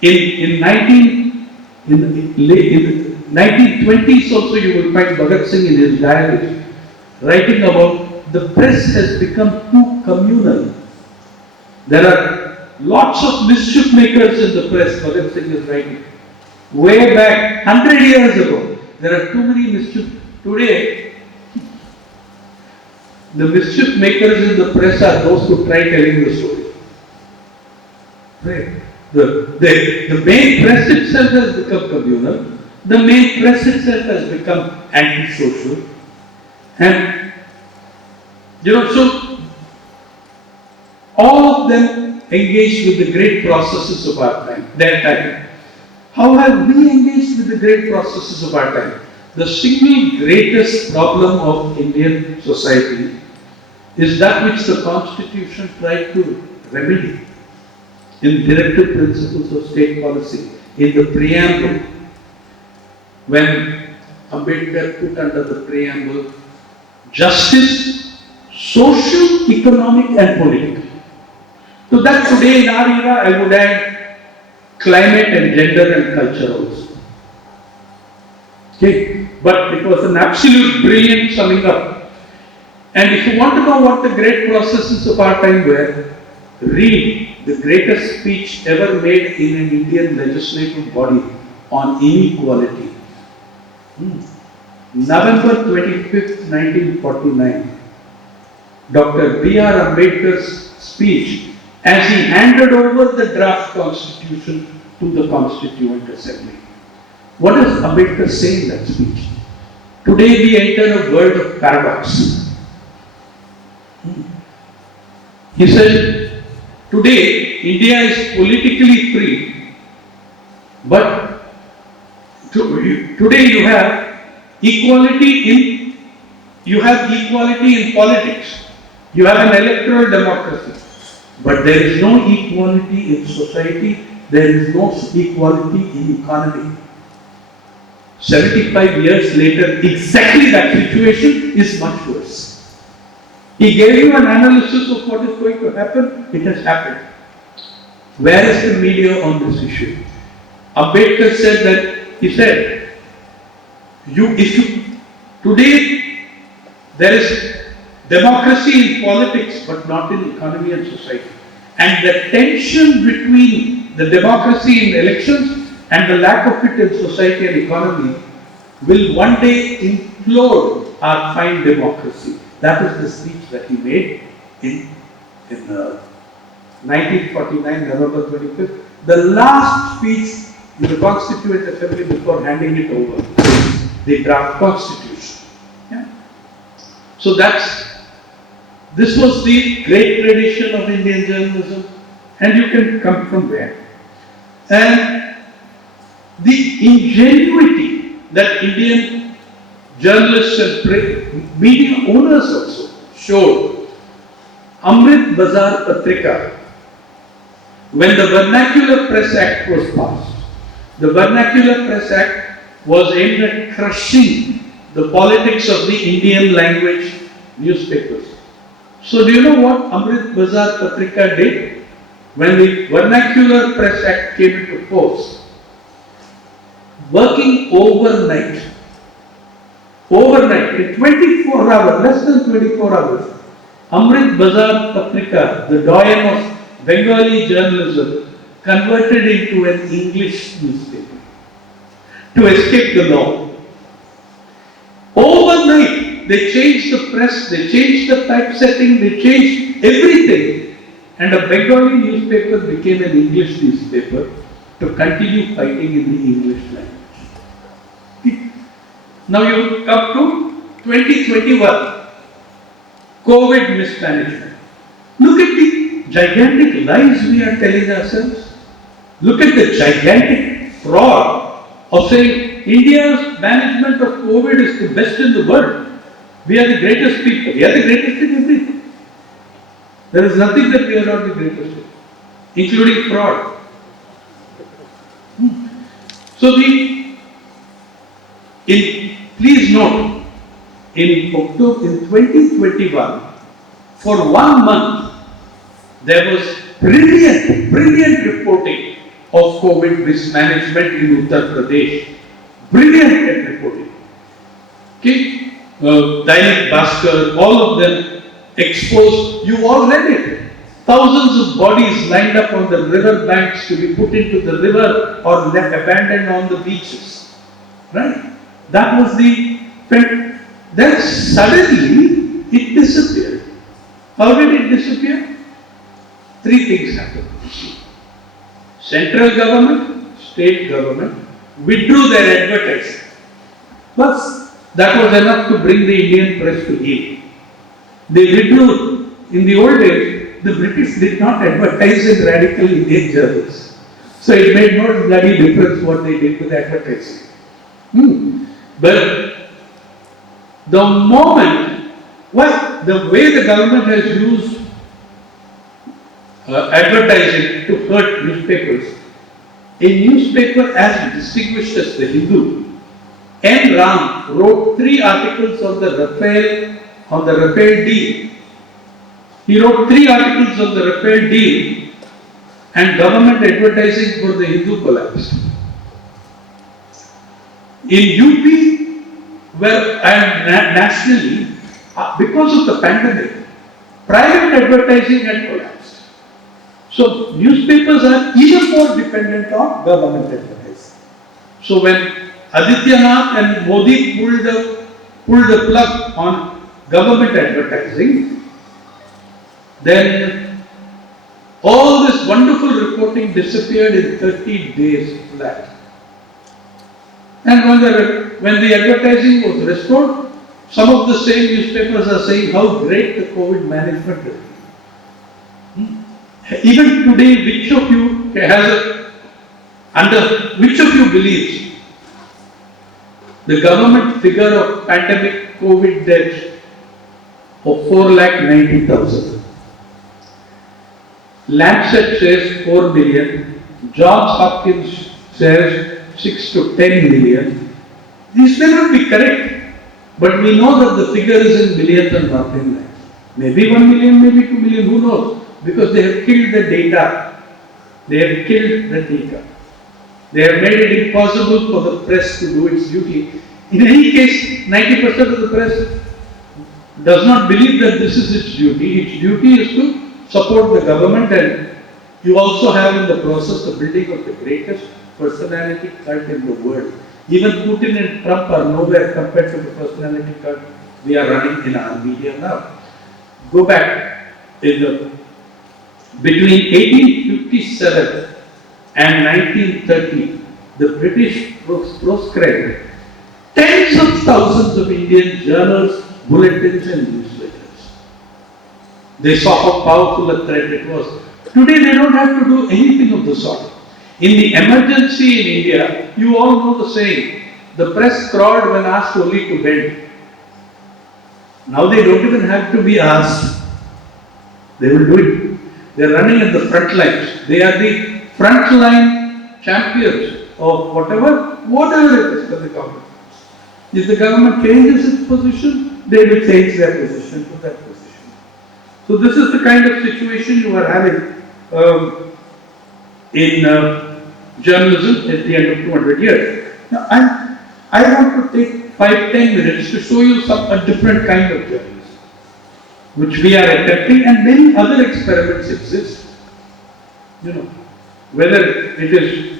In 1920s also you will find Bhagat Singh in his diary writing about the press has become too communal. There are lots of mischief makers in the press, Bhagat Singh is writing. Way back, 100 years ago, there are too many mischief. Today, the mischief makers in the press are those who try telling the story. Right? The main press itself has become communal. The main press itself has become anti-social. And, so all of them engaged with the great processes of our time, their time. How have we engaged with the great processes of our time? The single greatest problem of Indian society is that which the Constitution tried to remedy in directive principles of state policy, in the preamble, when Ambedkar put under the preamble justice, social, economic and political. To that today in our era I would add climate and gender and culture also. Okay, but it was an absolute brilliant summing up. And if you want to know what the great processes of our time were, read the greatest speech ever made in an Indian legislative body on inequality. November 25th, 1949. Dr. B.R. Ambedkar's speech as he handed over the draft constitution to the Constituent Assembly. What does Ambedkar say in that speech? Today we enter a world of paradox. He said, today India is politically free, but today you have equality in politics. You have an electoral democracy. But there is no equality in society, there is no equality in economy. 75 years later, exactly that situation is much worse. He gave you an analysis of what is going to happen, it has happened. Where is the media on this issue? Ambedkar said that, he said, today there is democracy in politics but not in economy and society. And the tension between the democracy in elections and the lack of it in society and economy will one day implode our fine democracy. That is the speech that he made in 1949, November 25th. The last speech in the Constituent Assembly before handing it over, the draft constitution. Yeah? So this was the great tradition of Indian journalism, and you can come from there. And the ingenuity that Indian journalists and media owners also showed. Amrit Bazar Patrika, when the Vernacular Press Act was passed, the Vernacular Press Act was aimed at crushing the politics of the Indian language newspapers. So do you know what Amrit Bazar Patrika did? When the Vernacular Press Act came into force, working overnight, in 24 hours, less than 24 hours, Amrit Bazar Patrika, the doyen of Bengali journalism, converted into an English newspaper to escape the law. Overnight, they changed the press, they changed the typesetting, they changed everything, and a Bengali newspaper became an English newspaper to continue fighting in the English language. Now you come to 2021, COVID mismanagement. Look at the gigantic lies we are telling ourselves. Look at the gigantic fraud of saying India's management of COVID is the best in the world. We are the greatest people. We are the greatest in everything. There is nothing that we are not the greatest in, including fraud. So please note, in 2021, for 1 month, there was brilliant reporting of COVID mismanagement in Uttar Pradesh. Brilliant at reporting. Okay? Dainik Bhaskar, all of them exposed. You all read it. Thousands of bodies lined up on the river banks to be put into the river or left abandoned on the beaches. Right? That was the fact. Then suddenly it disappeared. How did it disappear? Three things happened. Central government, state government withdrew their advertising. Plus, that was enough to bring the Indian press to heel. They withdrew. In the old days, the British did not advertise in radical Indian journals. So it made no bloody difference what they did with advertising. But the moment, the way the government has used advertising to hurt newspapers, a newspaper as distinguished as the Hindu, N. Ram wrote 3 articles on the Rafale deal. He wrote 3 articles on the Rafale deal, and government advertising for the Hindu collapsed. In UP, and nationally, because of the pandemic, private advertising had collapsed. So newspapers are even more dependent on government advertising. So when Adityanath and Modi pulled the plug on government advertising, then all this wonderful reporting disappeared in 30 days flat. And when the advertising was restored, some of the same newspapers are saying how great the COVID management is. Even today, which of you believes the government figure of pandemic COVID deaths of 4,90,000? Lancet says 4 million, Johns Hopkins says 6 to 10 million. These may not be correct, but we know that the figure is in millions and not in lakhs. Maybe 1 million, maybe 2 million, who knows? Because they have killed the data. They have made it impossible for the press to do its duty. In any case, 90% of the press does not believe that this is its duty. Its duty is to support the government, and you also have in the process the building of the greatest personality cult in the world. Even Putin and Trump are nowhere compared to the personality cult we are running in our media now. Go back between 1857 and 1930, the British proscribed tens of thousands of Indian journals, bulletins and newsletters. They saw how powerful a threat it was. Today they don't have to do anything of the sort. In the emergency in India, you all know the saying, the press crawled when asked only to bend. Now they don't even have to be asked. They will do it. They are running at the front lines. They are the front line champions of whatever it is for the government. If the government changes its position, they will change their position to that position. So this is the kind of situation you are having in journalism at the end of 200 years. Now I want to take 5-10 minutes to show you a different kind of journalism, which we are attempting, and many other experiments exist. Whether it is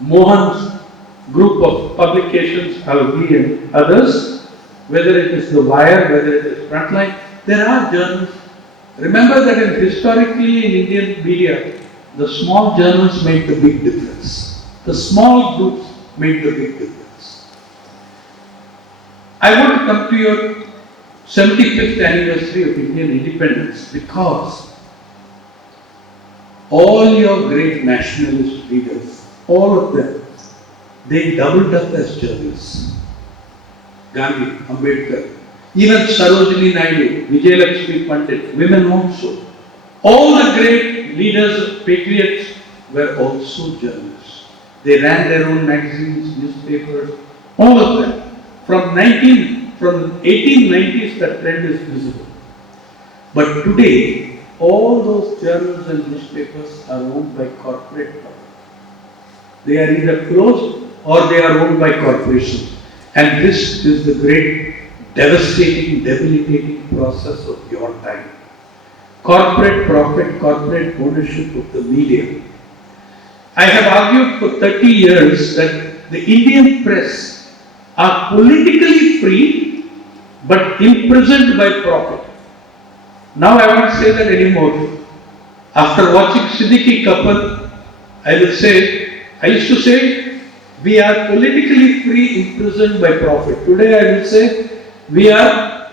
Mohan's group of publications, Alvi and others, whether it is The Wire, whether it is Frontline, there are journals. Remember that historically in Indian media, the small journals made the big difference. The small groups made the big difference. I want to come to your 75th anniversary of Indian independence because all your great nationalist leaders, all of them, they doubled up as journalists. Gandhi, Ambedkar, even Sarojini Naidu, Vijayalakshmi Pandit, women also. All the great leaders of patriots were also journalists. They ran their own magazines, newspapers, all of them. From 1890s, that trend is visible. But today, all those journals and newspapers are owned by corporate power. They are either closed or they are owned by corporations. And this is the great devastating, debilitating process of your time. Corporate profit, corporate ownership of the media. I have argued for 30 years that the Indian press are politically free but imprisoned by profit. Now I won't say that anymore. After watching Siddiqui Kapur, I used to say, we are politically free, imprisoned by profit. Today I will say, we are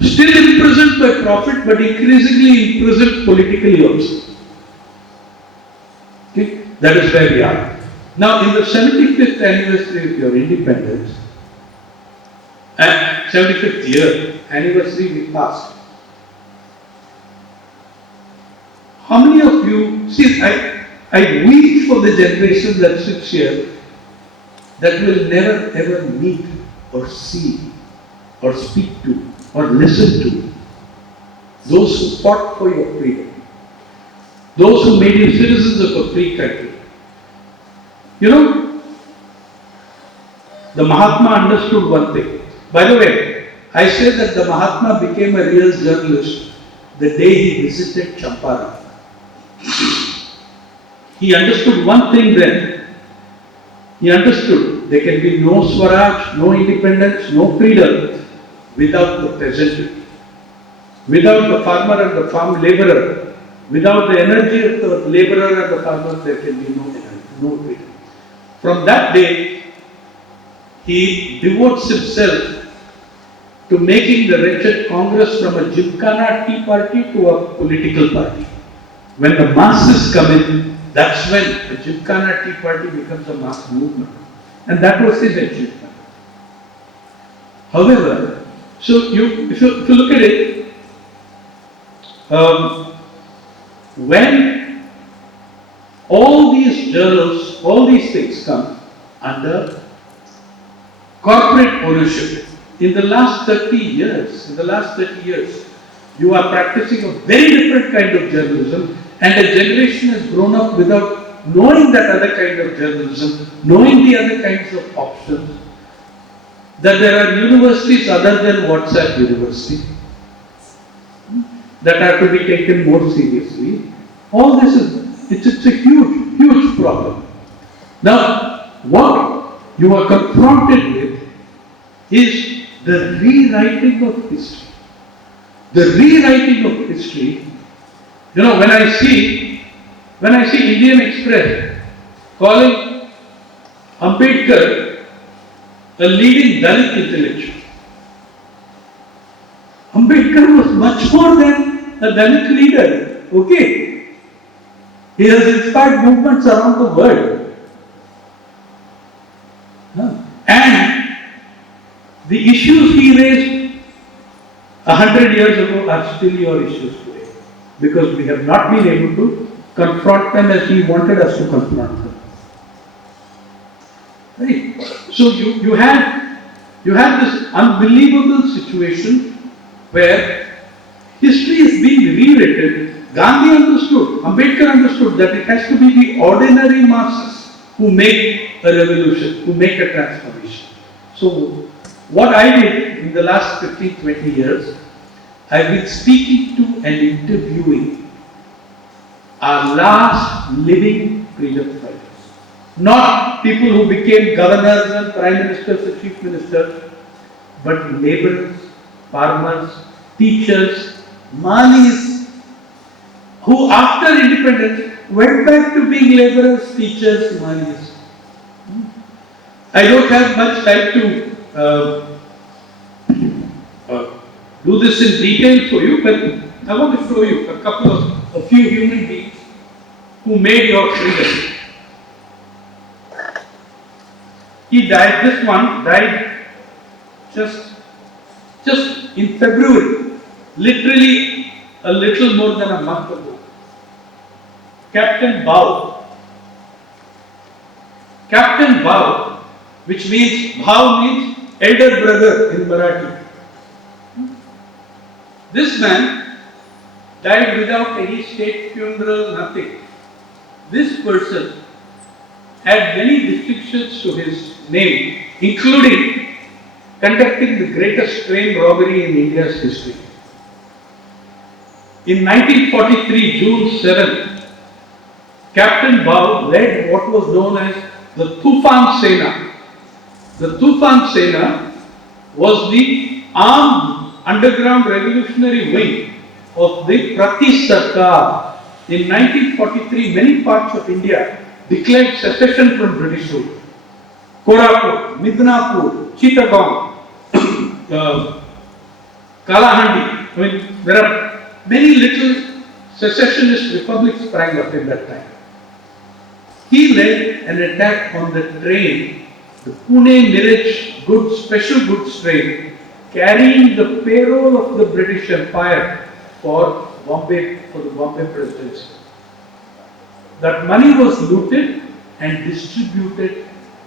still imprisoned by profit, but increasingly imprisoned politically also. Okay? That is where we are. Now, in the 75th anniversary of your independence, and 75th year anniversary we passed. How many of you, see, I weep for the generation that sits here that will never ever meet or see or speak to or listen to those who fought for your freedom, those who made you citizens of a free country. You know, the Mahatma understood one thing. By the way, I say that the Mahatma became a real journalist the day he visited Champaran. He understood one thing then. He understood there can be no Swaraj, no independence, no freedom without the peasantry, without the farmer and the farm laborer, without the energy of the laborer and the farmer, there can be no energy, no freedom. From that day, he devotes himself to making the wretched Congress from a Gymkhana tea party to a political party. When the masses come in, that's when the Gymkhana tea party becomes a mass movement. And that was his achievement. However, so if you look at it, when all these journals, all these things come under corporate ownership, in the last 30 years, you are practicing a very different kind of journalism, and a generation has grown up without knowing that other kind of journalism, knowing the other kinds of options, that there are universities other than WhatsApp University that are to be taken more seriously. All this it's a huge, huge problem. Now, what you are confronted with is the rewriting of history. The rewriting of history. You know, when I see Indian Express calling Ambedkar a leading Dalit intellectual. Ambedkar was much more than a Dalit leader. Okay? He has inspired movements around the world. And the issues he raised 100 years ago are still your issues today. Because we have not been able to confront them as he wanted us to confront them. Right? So you had this unbelievable situation where history is being rewritten. Gandhi understood, Ambedkar understood that it has to be the ordinary masses who make a revolution, who make a transformation. So what I did in the last 15-20 years, I've been speaking to and interviewing our last living freedom fighters. Not people who became governors and prime ministers and chief ministers, but laborers, farmers, teachers, malis, who after independence went back to being laborers, teachers, malis. I don't have much time to do this in detail for you, but I want to show you a few human beings who made your freedom. He died, this one died just in February, literally a little more than a month ago. Captain Bhav. Captain Bhav, which means, Bhav means elder brother in Marathi. This man died without any state funeral, nothing. This person had many distinctions to his name, including conducting the greatest train robbery in India's history. In 1943, June 7, Captain Bao led what was known as the Tufan Sena. The Tufan Sena was the armed underground revolutionary wing of the Prati Sarkar. In 1943, many parts of India declared secession from British rule. Korapur, Midnapur, Chittagong, Kalahandi. I mean, there are many little secessionist republics sprang up in that time. He led an attack on the train, the Pune Miraj special goods train, carrying the payroll of the British Empire for the Bombay presidency. That money was looted and distributed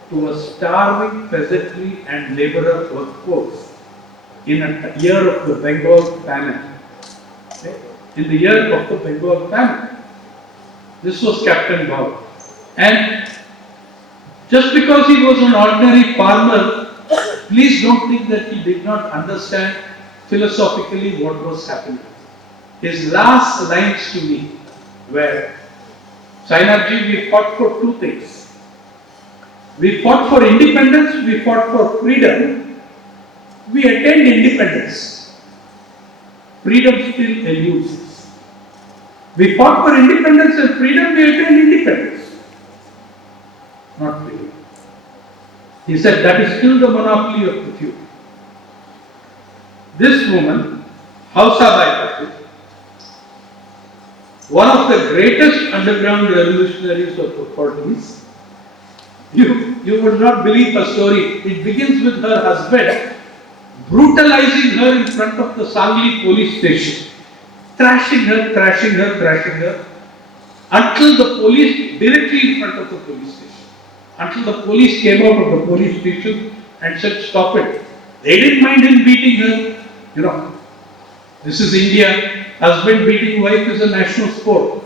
to a starving peasantry and labourer workforce in a year of the Bengal famine. Okay? In the year of the Bengal famine. This was Captain Bao. And just because he was an ordinary farmer, please don't think that he did not understand philosophically what was happening. His last lines to me were, Sainath ji, we fought for two things. We fought for independence, we fought for freedom. We attained independence. Freedom still eludes us. We fought for independence and freedom, we attained independence. Not freedom. He said that is still the monopoly of the few. This woman, Hausabai, one of the greatest underground revolutionaries of the 40s. You would not believe her story. It begins with her husband brutalizing her in front of the Sangli police station, thrashing her, until the police, directly in front of the police station, until the police came out of the police station and said, stop it. They didn't mind him beating her. You know, this is India. Husband beating wife is a national sport.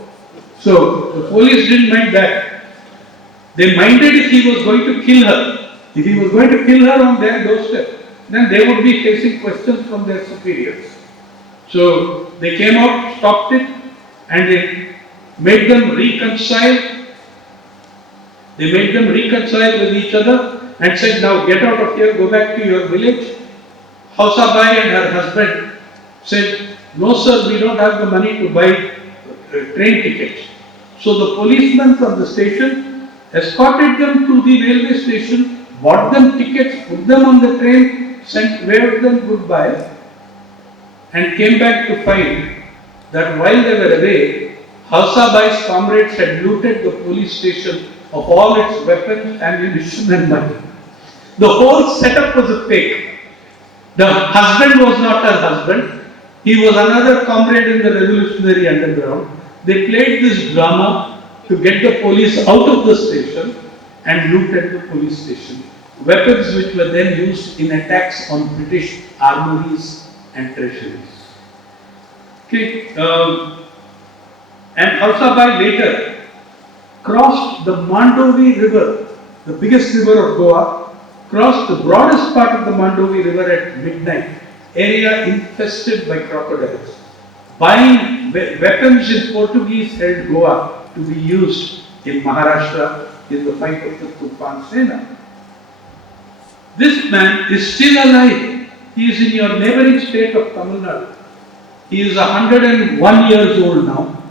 So the police didn't mind that. They minded if he was going to kill her. If he was going to kill her on their doorstep, then they would be facing questions from their superiors. So they came out, stopped it, and they made them reconcile. They made them reconcile with each other and said, now get out of here, go back to your village. Hausabai and her husband said, no sir, we don't have the money to buy train tickets. So the policemen from the station escorted them to the railway station, bought them tickets, put them on the train, waved them goodbye, and came back to find that while they were away, Hausabai's comrades had looted the police station of all its weapons, ammunition and money. The whole setup was a fake. The husband was not her husband. He was another comrade in the revolutionary underground. They played this drama to get the police out of the station and looted the police station. Weapons which were then used in attacks on British armories and treasuries. Okay, and Hausabai later crossed the Mandovi River, the biggest river of Goa, crossed the broadest part of the Mandovi River at midnight, area infested by crocodiles, buying weapons in Portuguese-held Goa to be used in Maharashtra in the fight of the Tufan Sena. This man is still alive. He is in your neighboring state of Tamil Nadu. He is 101 years old now.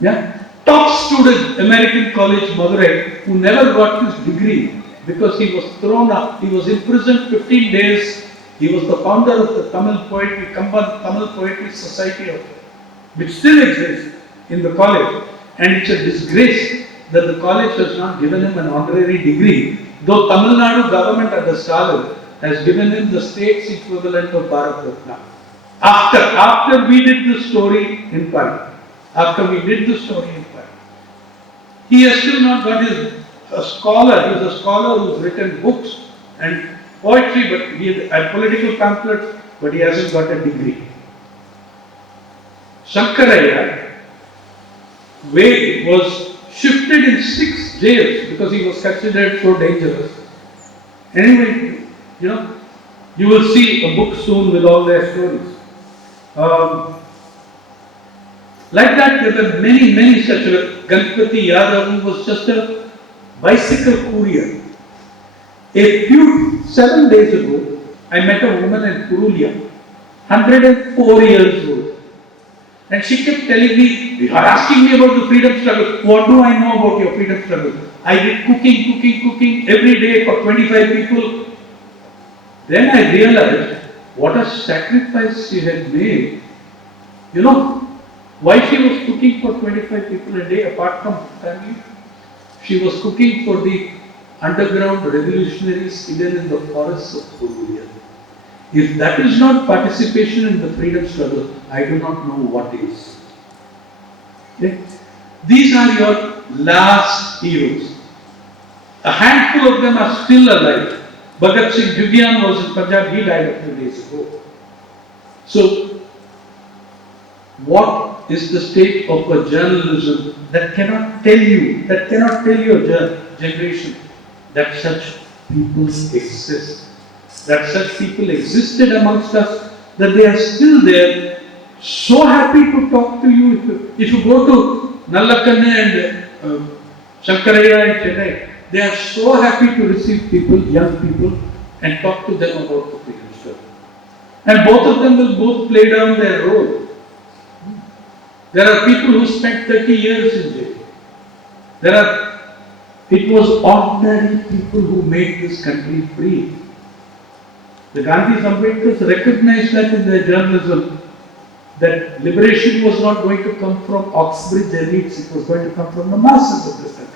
Yeah? Top student, American College, Madurai, who never got his degree because he was thrown up. He was imprisoned 15 days. He was the founder of the Tamil Poetry Society, which still exists in the college. And it's a disgrace that the college has not given him an honorary degree, though Tamil Nadu government under Stalin has given him the state's equivalent of Bharat Ratna. After we did the story in Pai. He has still not got a scholar. He is a scholar who has written books and poetry, and political pamphlets, but he hasn't got a degree. Shankaraya was shifted in 6 jails because he was considered so dangerous. Anyway, you will see a book soon with all their stories. Like that, there were many such. Ganpati Yadav was just a bicycle courier. 7 days ago, I met a woman in Purulia, 104 years old. And she kept telling me, you are asking me about the freedom struggle. What do I know about your freedom struggle? I did cooking every day for 25 people. Then I realized what a sacrifice she had made. Why she was cooking for 25 people a day apart from family? She was cooking for the underground revolutionaries hidden in the forests of Purulia. If that is not participation in the freedom struggle, I do not know what is. Okay? These are your last heroes. A handful of them are still alive. Bhagat Singh was in Punjab, he died a few days ago. So, what is the state of a journalism that cannot tell your generation that such people exist? That such people existed amongst us, that they are still there, so happy to talk to you. If you go to Nallakkanne and Shankaraya in Chennai, they are so happy to receive people, young people, and talk to them about the freedom struggle. And both of them will both play down their role. There are people who spent 30 years in jail. It was ordinary people who made this country free. The Gandhis, Ambedkars recognized that in their journalism, that liberation was not going to come from Oxbridge elites, it was going to come from the masses of this country.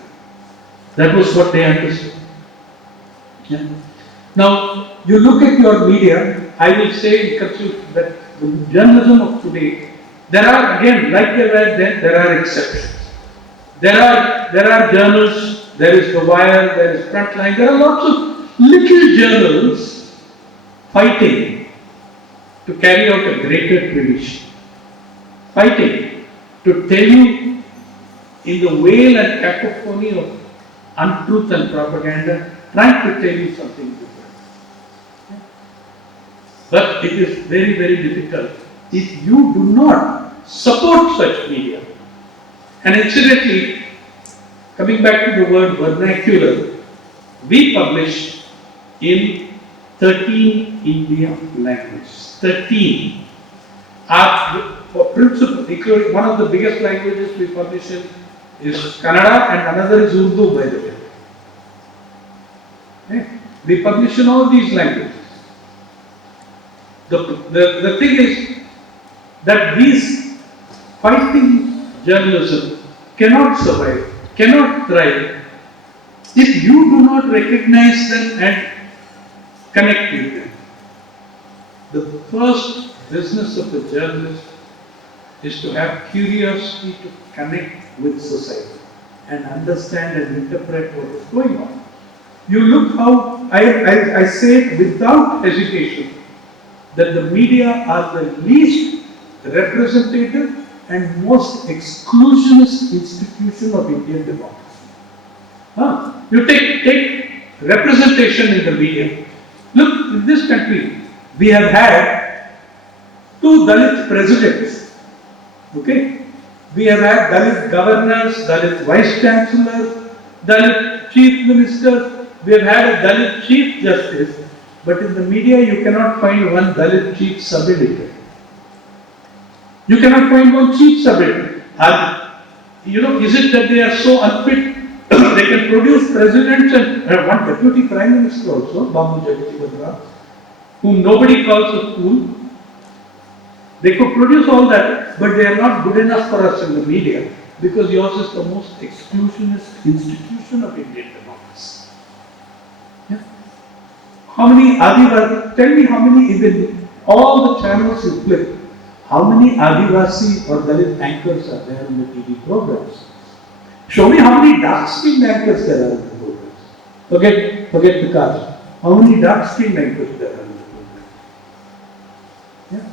That was what they understood. Yeah. Now, you look at your media, I will say that the journalism of today, there are, again, like there were then, there are exceptions. There are journals, there is The Wire, there is Frontline, there are lots of little journals fighting to carry out a greater tradition. Fighting to tell you in the wail and cacophony of untruth and propaganda, trying to tell you something different. But it is very, very difficult if you do not support such media. And incidentally, coming back to the word vernacular, we publish in 13 Indian languages. 13. For principle, including one of the biggest languages we publish in is Kannada and another is Urdu, by the way. Okay? We publish in all these languages. The thing is that these fighting journalism cannot survive, cannot thrive if you do not recognize them and connect with them. The first business of a journalist is to have curiosity to connect with society and understand and interpret what is going on. You look how, I say without hesitation, that the media are the least representative and most exclusionist institution of Indian democracy. You take representation in the media. Look, in this country, we have had 2 Dalit presidents. Okay? We have had Dalit governors, Dalit vice chancellors, Dalit chief minister. We have had a Dalit chief justice. But in the media, you cannot find one Dalit chief sub-editor. You cannot find one chief sub-editor. Is it that they are so unfit? They can produce presidents and one deputy prime minister also, Babu Jagati, whom nobody calls a fool. They could produce all that, but they are not good enough for us in the media because yours is the most exclusionist institution of Indian democracy. Yeah? How many Adivasi, tell me how many, even all the channels you flip, how many Adivasi or Dalit anchors are there in the TV programs? Show me how many dark-skinned anchors there are in the programs. Forget the caste. How many dark-skinned anchors there are in the program? Yeah.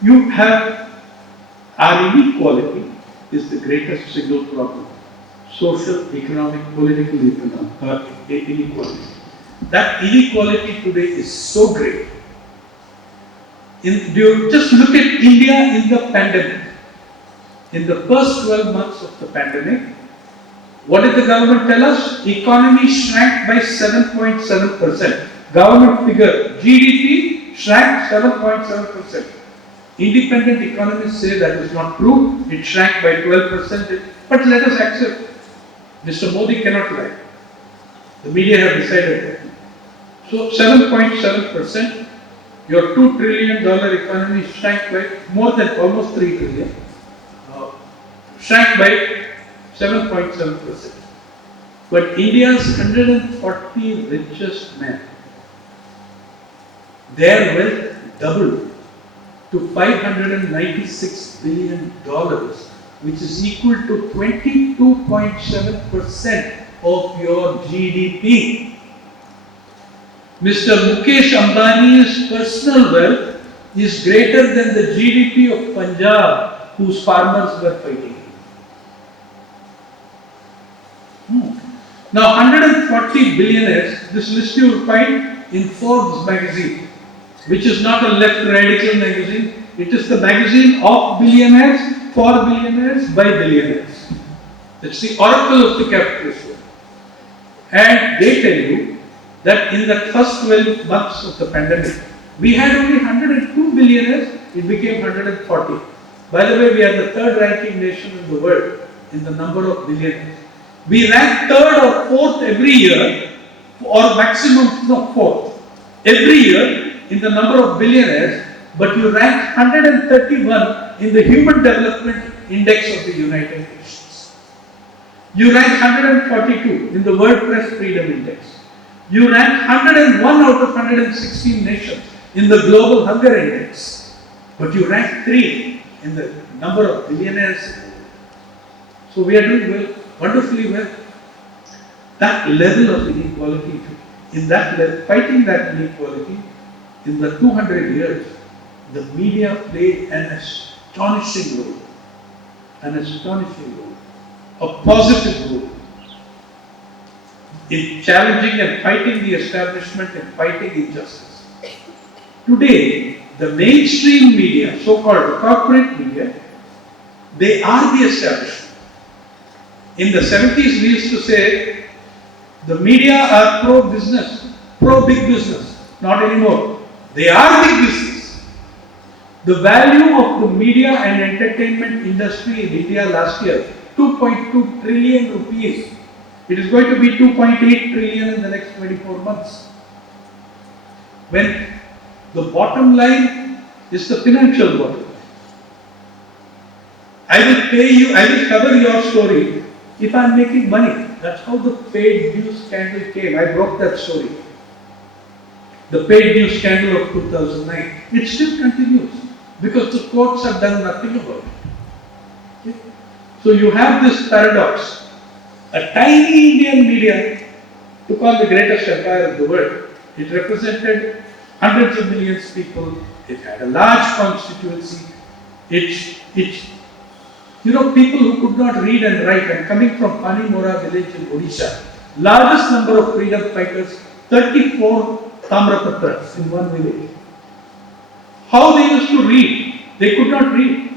You have Our inequality is the greatest single problem. Social, economic, political inequality. That inequality today is so great. Just look at India in the pandemic. In the first 12 months of the pandemic, what did the government tell us? Economy shrank by 7.7%. Government figure, GDP shrank 7.7%. Independent economists say that is not true. It shrank by 12%. But let us accept, Mr. Modi cannot lie. The media have decided that. So 7.7%, your $2 trillion economy shrank by more than almost 3 trillion. Shrank by 7.7%. But India's 140 richest men, their wealth doubled to $596 billion, which is equal to 22.7% of your GDP. Mr. Mukesh Ambani's personal wealth is greater than the GDP of Punjab, whose farmers were fighting. Now 140 billionaires, this list you will find in Forbes magazine, which is not a left radical magazine, it is the magazine of billionaires, for billionaires, by billionaires. It's the oracle of the capitalist world. And they tell you that in the first 12 months of the pandemic, we had only 102 billionaires, it became 140. By the way, we are the third ranking nation in the world in the number of billionaires. We rank third or fourth every year, or maximum, no, fourth, every year in the number of billionaires, but you rank 131 in the Human Development Index of the United Nations. You rank 142 in the World Press Freedom Index. You rank 101 out of 116 nations in the Global Hunger Index. But you rank 3 in the number of billionaires. So we are doing well, wonderfully well. That level of inequality, in that level, fighting that inequality, in the 200 years, the media played an astonishing role. A positive role in challenging and fighting the establishment and fighting injustice. Today, the mainstream media, so-called corporate media, they are the establishment. In the 70s, we used to say, the media are pro-business, pro-big business. Not anymore. They are big business. The value of the media and entertainment industry in India last year, 2.2 trillion rupees. It is going to be 2.8 trillion in the next 24 months. When the bottom line is the financial bottom line. I will pay you, I will cover your story if I am making money. That's how the paid news scandal came. I broke that story. The paid news scandal of 2009. It still continues because the courts have done nothing about it. Okay? So you have this paradox. A tiny Indian media took on the greatest empire of the world. It represented hundreds of millions of people. It had a large constituency. People who could not read and write, and coming from Panimora village in Odisha, largest number of freedom fighters, 34 Tamrapatras in one village. How they used to read? They could not read.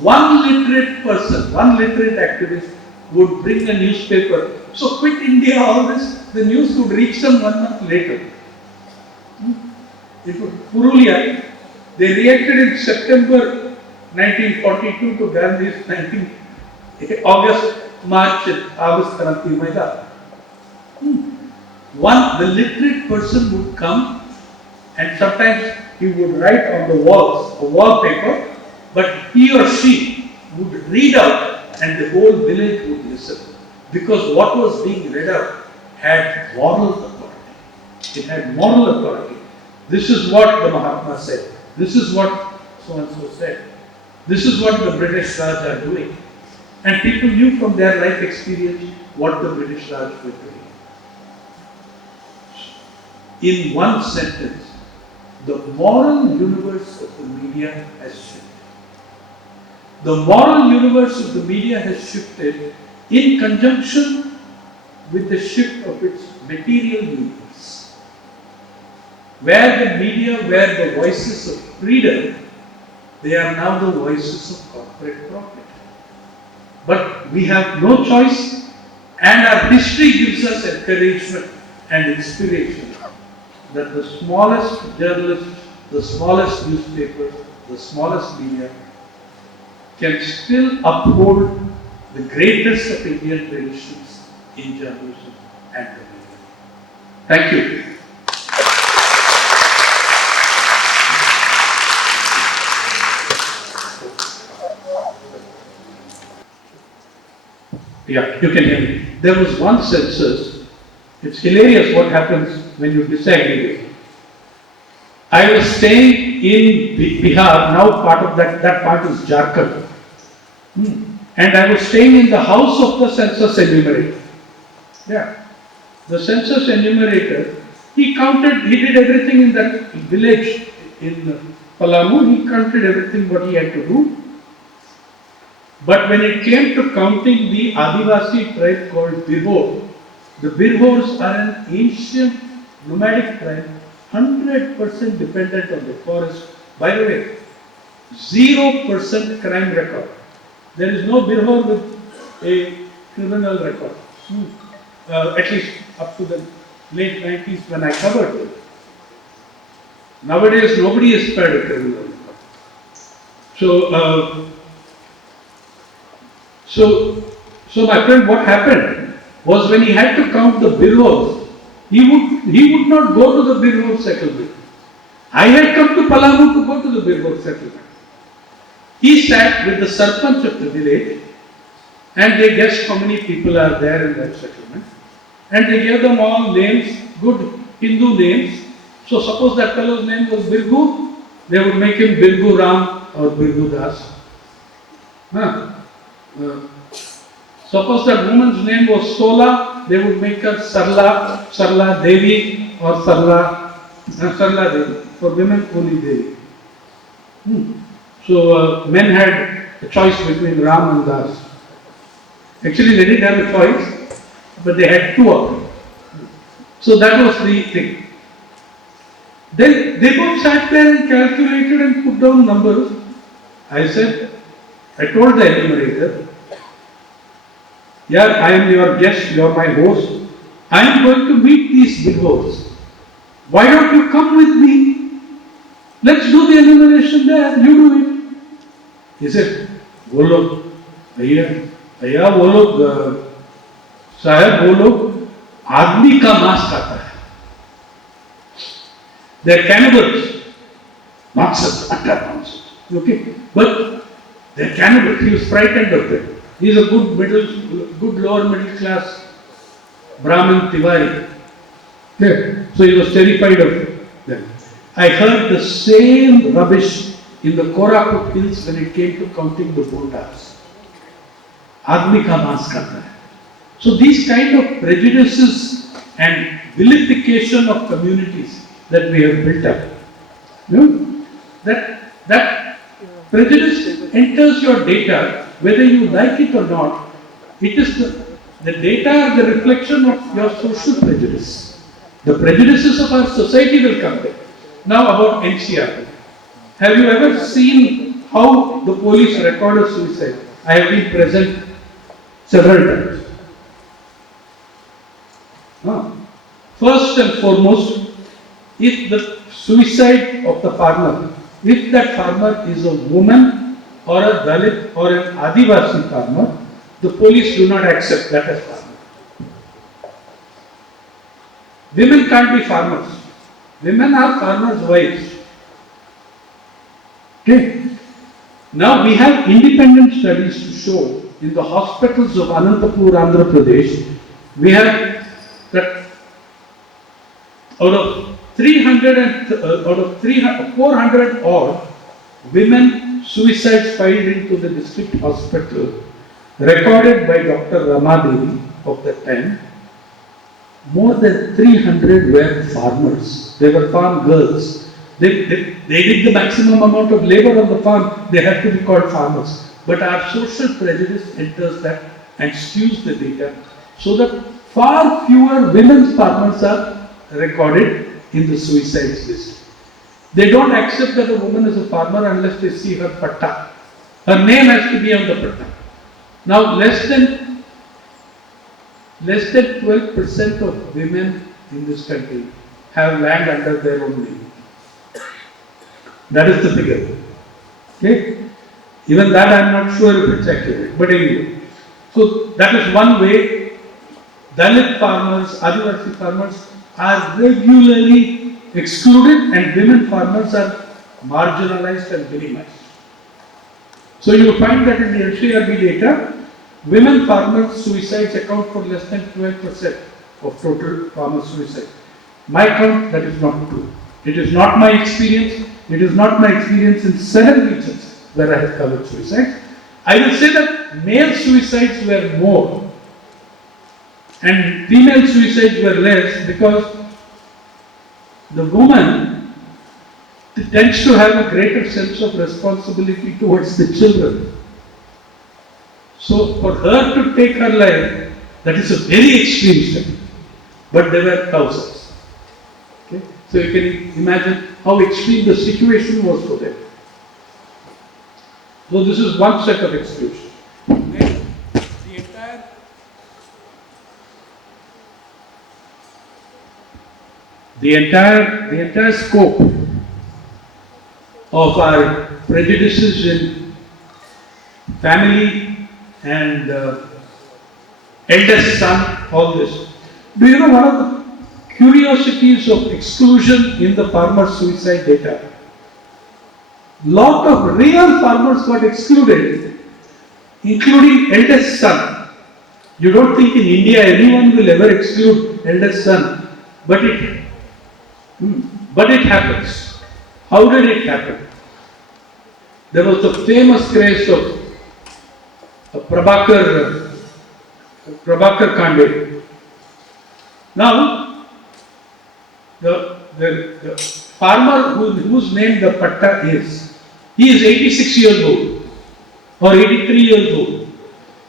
One literate person, one literate activist would bring a newspaper. So quit India, all this, the news would reach them 1 month later. It would, Purulia, they reacted in September 1942 to Gandhi's March Kranti Maida. The literate person would come and sometimes he would write on the walls, a wallpaper, but he or she would read out and the whole village would listen. Because what was being read out had moral authority. It had moral authority. This is what the Mahatma said. This is what so and so said. This is what the British Raj are doing. And people knew from their life experience what the British Raj were doing. In one sentence, the moral universe of the media has shifted. The moral universe of the media has shifted in conjunction with the shift of its material universe. Where the media were the voices of freedom, they are now the voices of corporate profit. But we have no choice, and our history gives us encouragement and inspiration that the smallest journalists, the smallest newspapers, the smallest media can still uphold the greatest of Indian traditions in journalism and the media. Thank you. Yeah, you can hear me. There was one census. It's hilarious what happens when you disaggregate. I was staying in Bihar, now part of that part is Jharkhand. And I was staying in the house of the census enumerator. Yeah. The census enumerator, he did everything in that village in Palamu, he counted everything what he had to do. But when it came to counting the Adivasi tribe called Birhor, the Birhors are an ancient nomadic tribe, 100% dependent on the forest. By the way, 0% crime record. There is no Birhor with a criminal record. At least up to the late 90s when I covered it. Nowadays, nobody is spared a criminal record. So my friend, what happened was when he had to count the Birhors, he would not go to the Birhor settlement. I had come to Palamu to go to the Birhor settlement. He sat with the Sarpanch of the village and they guessed how many people are there in that settlement. And they gave them all names, good Hindu names. So suppose that fellow's name was Birgu, they would make him Birgu Ram or Birgu Das. Suppose that woman's name was Sola, they would make her Sarla Devi or Sarla Devi. For women, only Devi. So men had a choice between Ram and Das. Actually, they didn't have a choice, but they had two of them. So that was the thing. Then they both sat there and calculated and put down numbers. I told the enumerator, yeah, I am your guest, you are my host. I am going to meet these Birhors. Why don't you come with me? Let's do the enumeration there, you do it. He said, वो लोग भैया वो लोग साहब वो लोग आदमी का मांस खाता है. They are cannibals. Nonsense, utter nonsense. Okay, but they are cannibals. He was frightened of them. He is a good lower middle class Brahmin Tiwari. Okay. So he was terrified of them. I heard the same rubbish in the Koraput hills when it came to counting the Bondas. Admi ka maas karta hai. So these kind of prejudices and vilification of communities that we have built up, that prejudice enters your data, whether you like it or not. It is the data are the reflection of your social prejudice. The prejudices of our society will come there. Now about NCR. Have you ever seen how the police record a suicide? I have been present several times. First and foremost, if the suicide of the farmer, if that farmer is a woman or a Dalit or an Adivasi farmer, the police do not accept that as farmer. Women can't be farmers. Women are farmers' wives. Okay. Now we have independent studies to show in the hospitals of Anantapur, Andhra Pradesh, we have that out of 400 odd women suicides filed into the district hospital recorded by Dr. Ramadevi of that time, more than 300 were farmers. They were farm girls. They did the maximum amount of labor on the farm. They had to be called farmers. But our social prejudice enters that and skews the data so that far fewer women farmers are recorded in the suicides list. They don't accept that a woman is a farmer unless they see her patta. Her name has to be on the patta. Now less than 12% of women in this country have land under their own name. That is the figure. Okay? Even that I am not sure if it's accurate. But anyway. So that is one way Dalit farmers, Adivasi farmers are regularly excluded and women farmers are marginalized and minimized. So you find that in the NCRB data, women farmers' suicides account for less than 12% of total farmer suicide. My count, that is not true. It is not my experience. It is not my experience in 7 regions where I have covered suicides. I will say that male suicides were more and female suicides were less because the woman tends to have a greater sense of responsibility towards the children. So for her to take her life, that is a very extreme step. But there were thousands. Okay? So you can imagine how extreme the situation was for them. So this is one set of exclusion. Then the entire scope of our prejudices in family and eldest son, all this. Do you know one of the curiosities of exclusion in the farmer suicide data? Lot of real farmers got excluded, including eldest son. You don't think in India anyone will ever exclude eldest son, but it happens. How did it happen? There was the famous case of Prabhakar Kande. Now, the farmer whose name the patta is, he is 86 years old or 83 years old.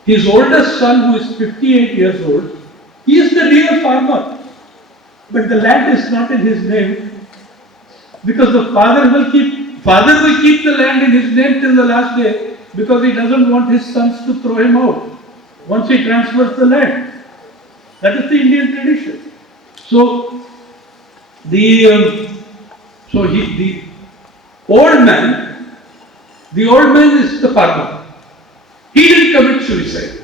His oldest son, who is 58 years old, he is the real farmer. But the land is not in his name because the father will keep the land in his name till the last day because he doesn't want his sons to throw him out once he transfers the land. That is the Indian tradition. So the old man is the farmer. He didn't commit suicide.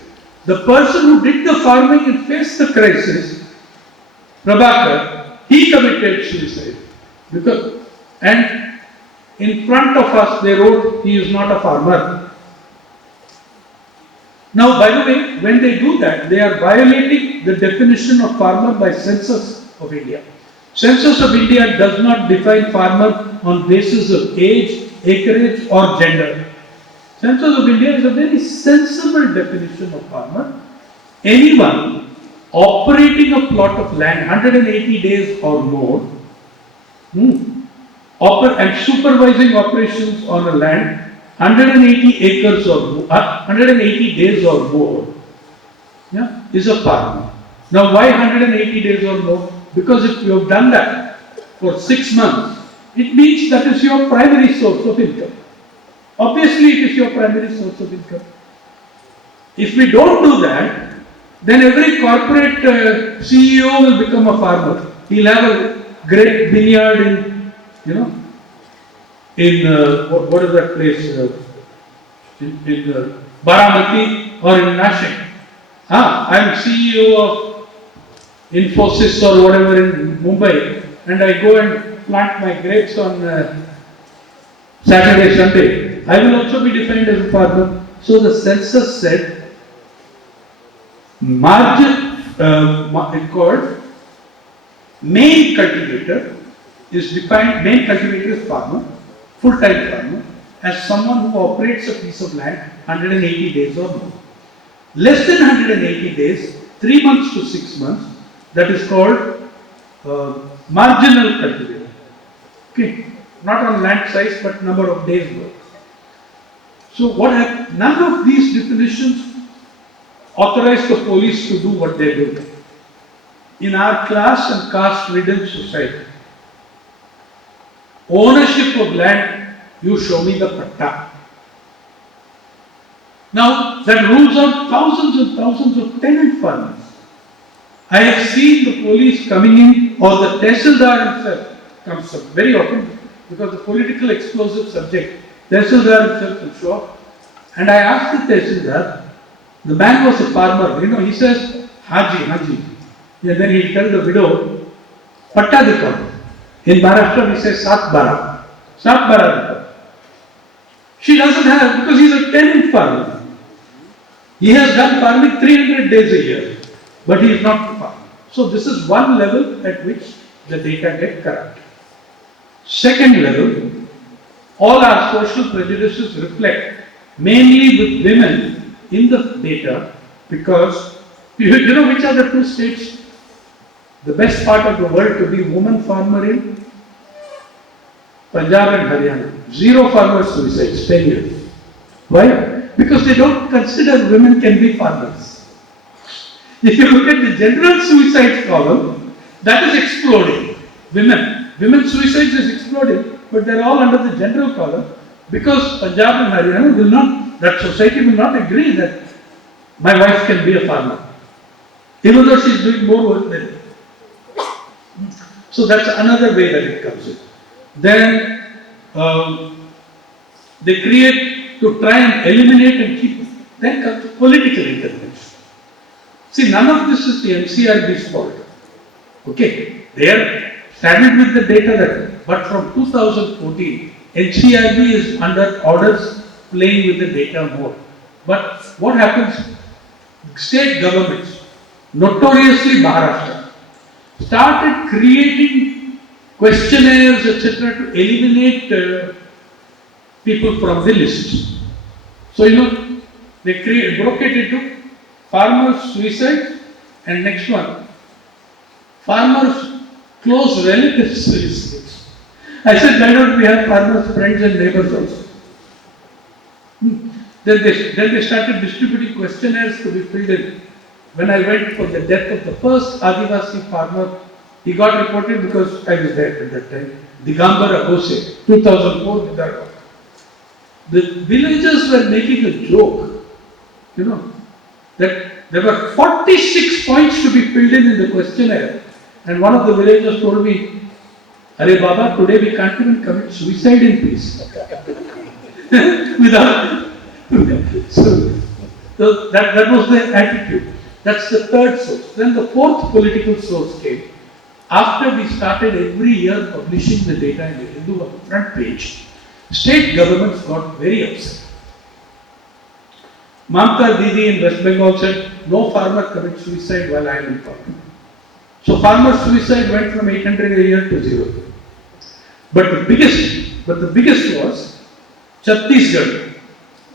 The person who did the farming and faced the crisis, Prabhakar, he committed suicide. And in front of us they wrote, he is not a farmer. Now, by the way, when they do that, they are violating the definition of farmer by Census of India. Census of India does not define farmer on basis of age, acreage or gender. Census of India is a very sensible definition of farmer. Anyone operating a plot of land 180 days or more and supervising operations on a land 180 acres or more, 180 days or more, is a farmer. Now, why 180 days or more? Because if you have done that for 6 months, it means that is your primary source of income. Obviously, it is your primary source of income. If we don't do that, then every corporate CEO will become a farmer. He'll have a great vineyard what is that place? In Baramati or in Nashik. I am CEO of Infosys or whatever in Mumbai, and I go and plant my grapes on Saturday, Sunday. I will also be defined as a farmer. So the census said it's called main cultivator is defined, main cultivator is farmer, full-time farmer, as someone who operates a piece of land 180 days or more. Less than 180 days, 3 months to 6 months, that is called marginal cultivator. Okay, not on land size but number of days work. So what happened? None of these definitions authorize the police to do what they do. In our class and caste-ridden society, ownership of land, you show me the patta. Now, that rules out thousands and thousands of tenant farmers. I have seen the police coming in, or the Tehsildar himself comes up very often, because the political explosive subject, Tehsildar himself will show up. And I asked the Tehsildar, the man was a farmer, he says, Haji, Haji. And then he'll tell the widow, Patta dikao. In Maharashtra we say Sat Bara. Sat Bara dikao. She doesn't have, because he's a tenant farmer. He has done farming 300 days a year, but he is not a farmer. So this is one level at which the data get corrupted. Second level, all our social prejudices reflect mainly with women in the data, because you know which are the two states, the best part of the world to be woman farmer in? Punjab and Haryana. Zero farmer suicides, 10 years. Why? Because they don't consider women can be farmers. If you look at the general suicide column, that is exploding. Women suicides is exploding, but they are all under the general column, because Punjab and Haryana will not, that society will not agree that my wife can be a farmer, even though she is doing more work than me. So that's another way that it comes in. Then they create to try and eliminate and keep it. Then comes political intervention. See, none of this is the NCRB's fault. Okay, they are started with the data that, but from 2014, NCRB is under orders playing with the data more. But what happens? State governments, notoriously Maharashtra, started creating questionnaires, etc., to eliminate people from the list. So, they broke it into farmers' suicide, and next one, farmers' close relatives' suicides. I said, why don't we have farmers' friends and neighbors also? Then they started distributing questionnaires to be filled in. When I went for the death of the first Adivasi farmer, he got reported because I was there at that time, Digambar Agose, 2004 Vidarbha. The villagers were making a joke, that there were 46 points to be filled in the questionnaire. And one of the villagers told me, Arey Baba, today we can't even commit suicide in peace. Without, so that was the attitude. That's the third source. Then the fourth political source came after we started every year publishing the data in the Hindu on the front page. State governments got very upset. Mamta Didi in West Bengal said, no farmer commits suicide while I am in power. So farmer suicide went from 800 a year to 0. But the biggest was Chhattisgarh,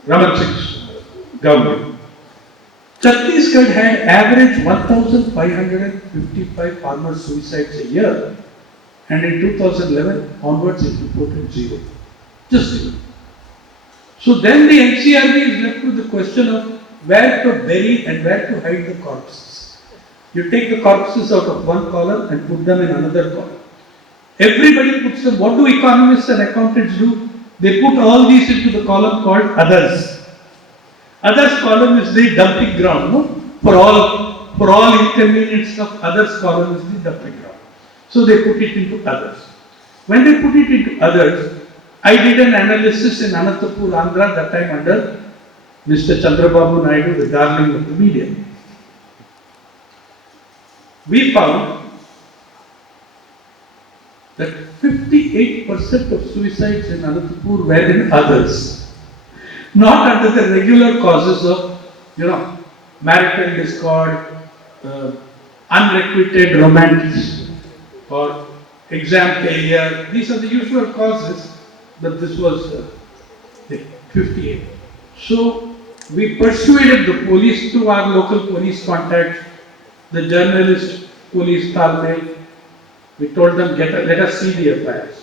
Raman Singh's government. Chhattisgarh had average 1,555 farmer suicides a year, and in 2011 onwards it reported 0. Just 0. So then the NCRB is left with the question of where to bury and where to hide the corpses. You take the corpses out of one column and put them in another column. Everybody puts them. What do economists and accountants do? They put all these into the column called others. Others column is the dumping ground, no? For all inconvenient stuff, others column is the dumping ground. So they put it into others. When they put it into others, I did an analysis in Anantapur, Andhra, that time under Mr. Chandrababu Naidu, the darling of the media. We found that 58% of suicides in Anantapur were in others, not under the regular causes of, marital discord, unrequited romance, or exam failure. These are the usual causes, but this was 58. So we persuaded the police through our local police contacts, the journalist, police Talme. We told them, let us see the FIRs.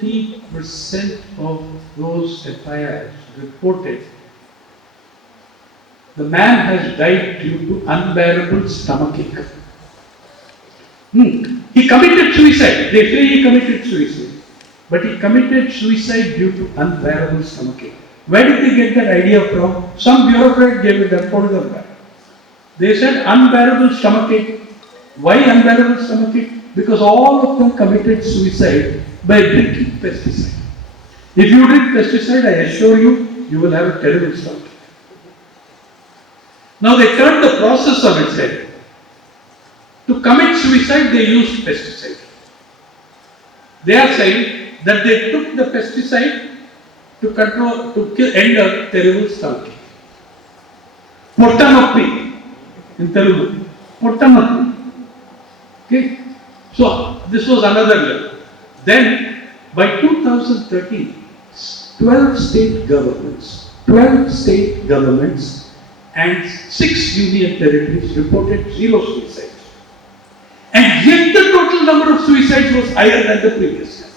50% of those FIRs reported the man has died due to unbearable stomachache. He committed suicide. They say he committed suicide. But he committed suicide due to unbearable stomachache. Where did they get that idea from? Some bureaucrat gave it and told them that. They said unbearable stomachache. Why unbearable stomachache? Because all of them committed suicide by drinking pesticide. If you drink pesticide, I assure you, you will have a terrible stomachache. Now they turned the process on its head. To commit suicide, they used pesticide. They are saying that they took the pesticide to control, to end a terrible stomachache. Pottanoppi in Telugu. Pottanoppi. Okay. So this was another level. Then by 2013, 12 state governments and 6 union territories reported zero suicides. And yet the total number of suicides was higher than the previous year.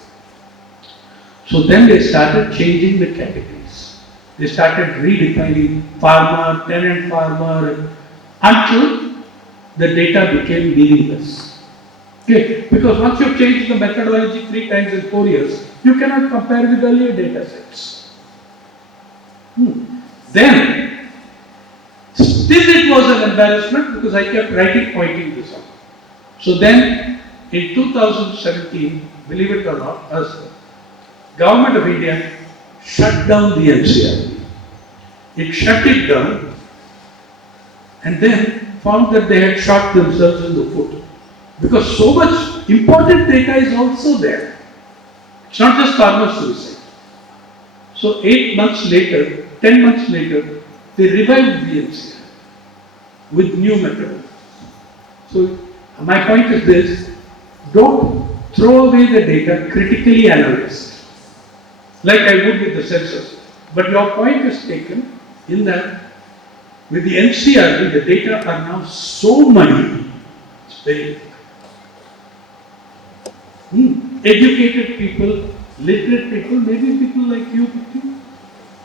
So then they started changing the categories. They started redefining farmer, tenant farmer, until the data became meaningless. Okay? Because once you change the methodology 3 times in 4 years, you cannot compare with earlier data sets. Then, still it was an embarrassment because I kept pointing this out. So then, in 2017, believe it or not, the Government of India shut down the NCR. It shut it down and then found that they had shot themselves in the foot. Because so much important data is also there. It's not just farmer suicide. So 8 months later, 10 months later, they revived the NCR with new methods. So my point is this: don't throw away the data, critically analyze it, like I would with the census. But your point is taken in that with the NCR, the data are now so muddy, it's very educated people, literate people, maybe people like you,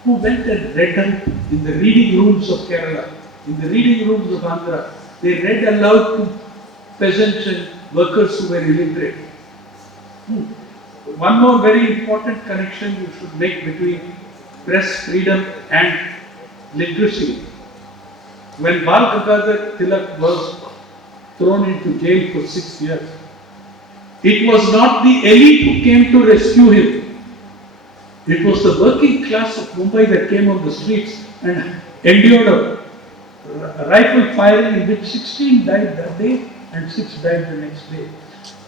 who went and read up in the reading rooms of Kerala, in the reading rooms of Andhra. They read aloud to peasants and workers who were illiterate. One more very important connection you should make between press freedom and literacy. When Bal Gangadhar Tilak was thrown into jail for 6 years, it was not the elite who came to rescue him. It was the working class of Mumbai that came on the streets and endured a rifle firing in which 16 died that day and 6 died the next day.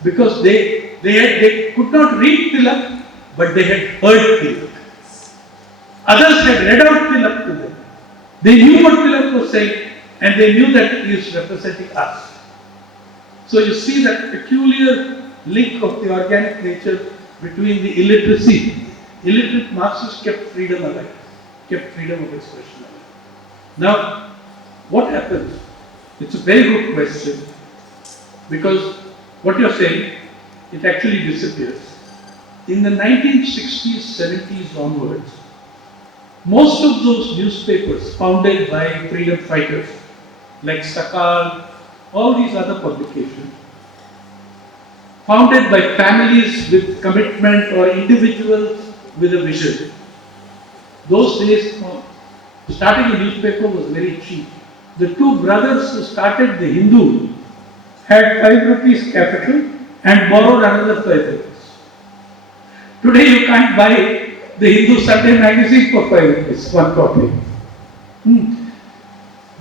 Because they could not read Tilak, but they had heard Tilak. Others had read out Tilak to them. They knew what Tilak was saying and they knew that he is representing us. So you see that peculiar link of the organic nature between the illiteracy. Illiterate Marxists kept freedom alive, kept freedom of expression alive. Now, what happens? It's a very good question, because what you're saying, it actually disappears. In the 1960s, 70s onwards, most of those newspapers founded by freedom fighters, like Sakal, all these other publications, founded by families with commitment or individuals with a vision. Those days, starting a newspaper was very cheap. The 2 brothers who started the Hindu had 5 rupees capital and borrowed another 5 rupees. Today you can't buy the Hindu Sunday magazine for 5 rupees, 1 copy.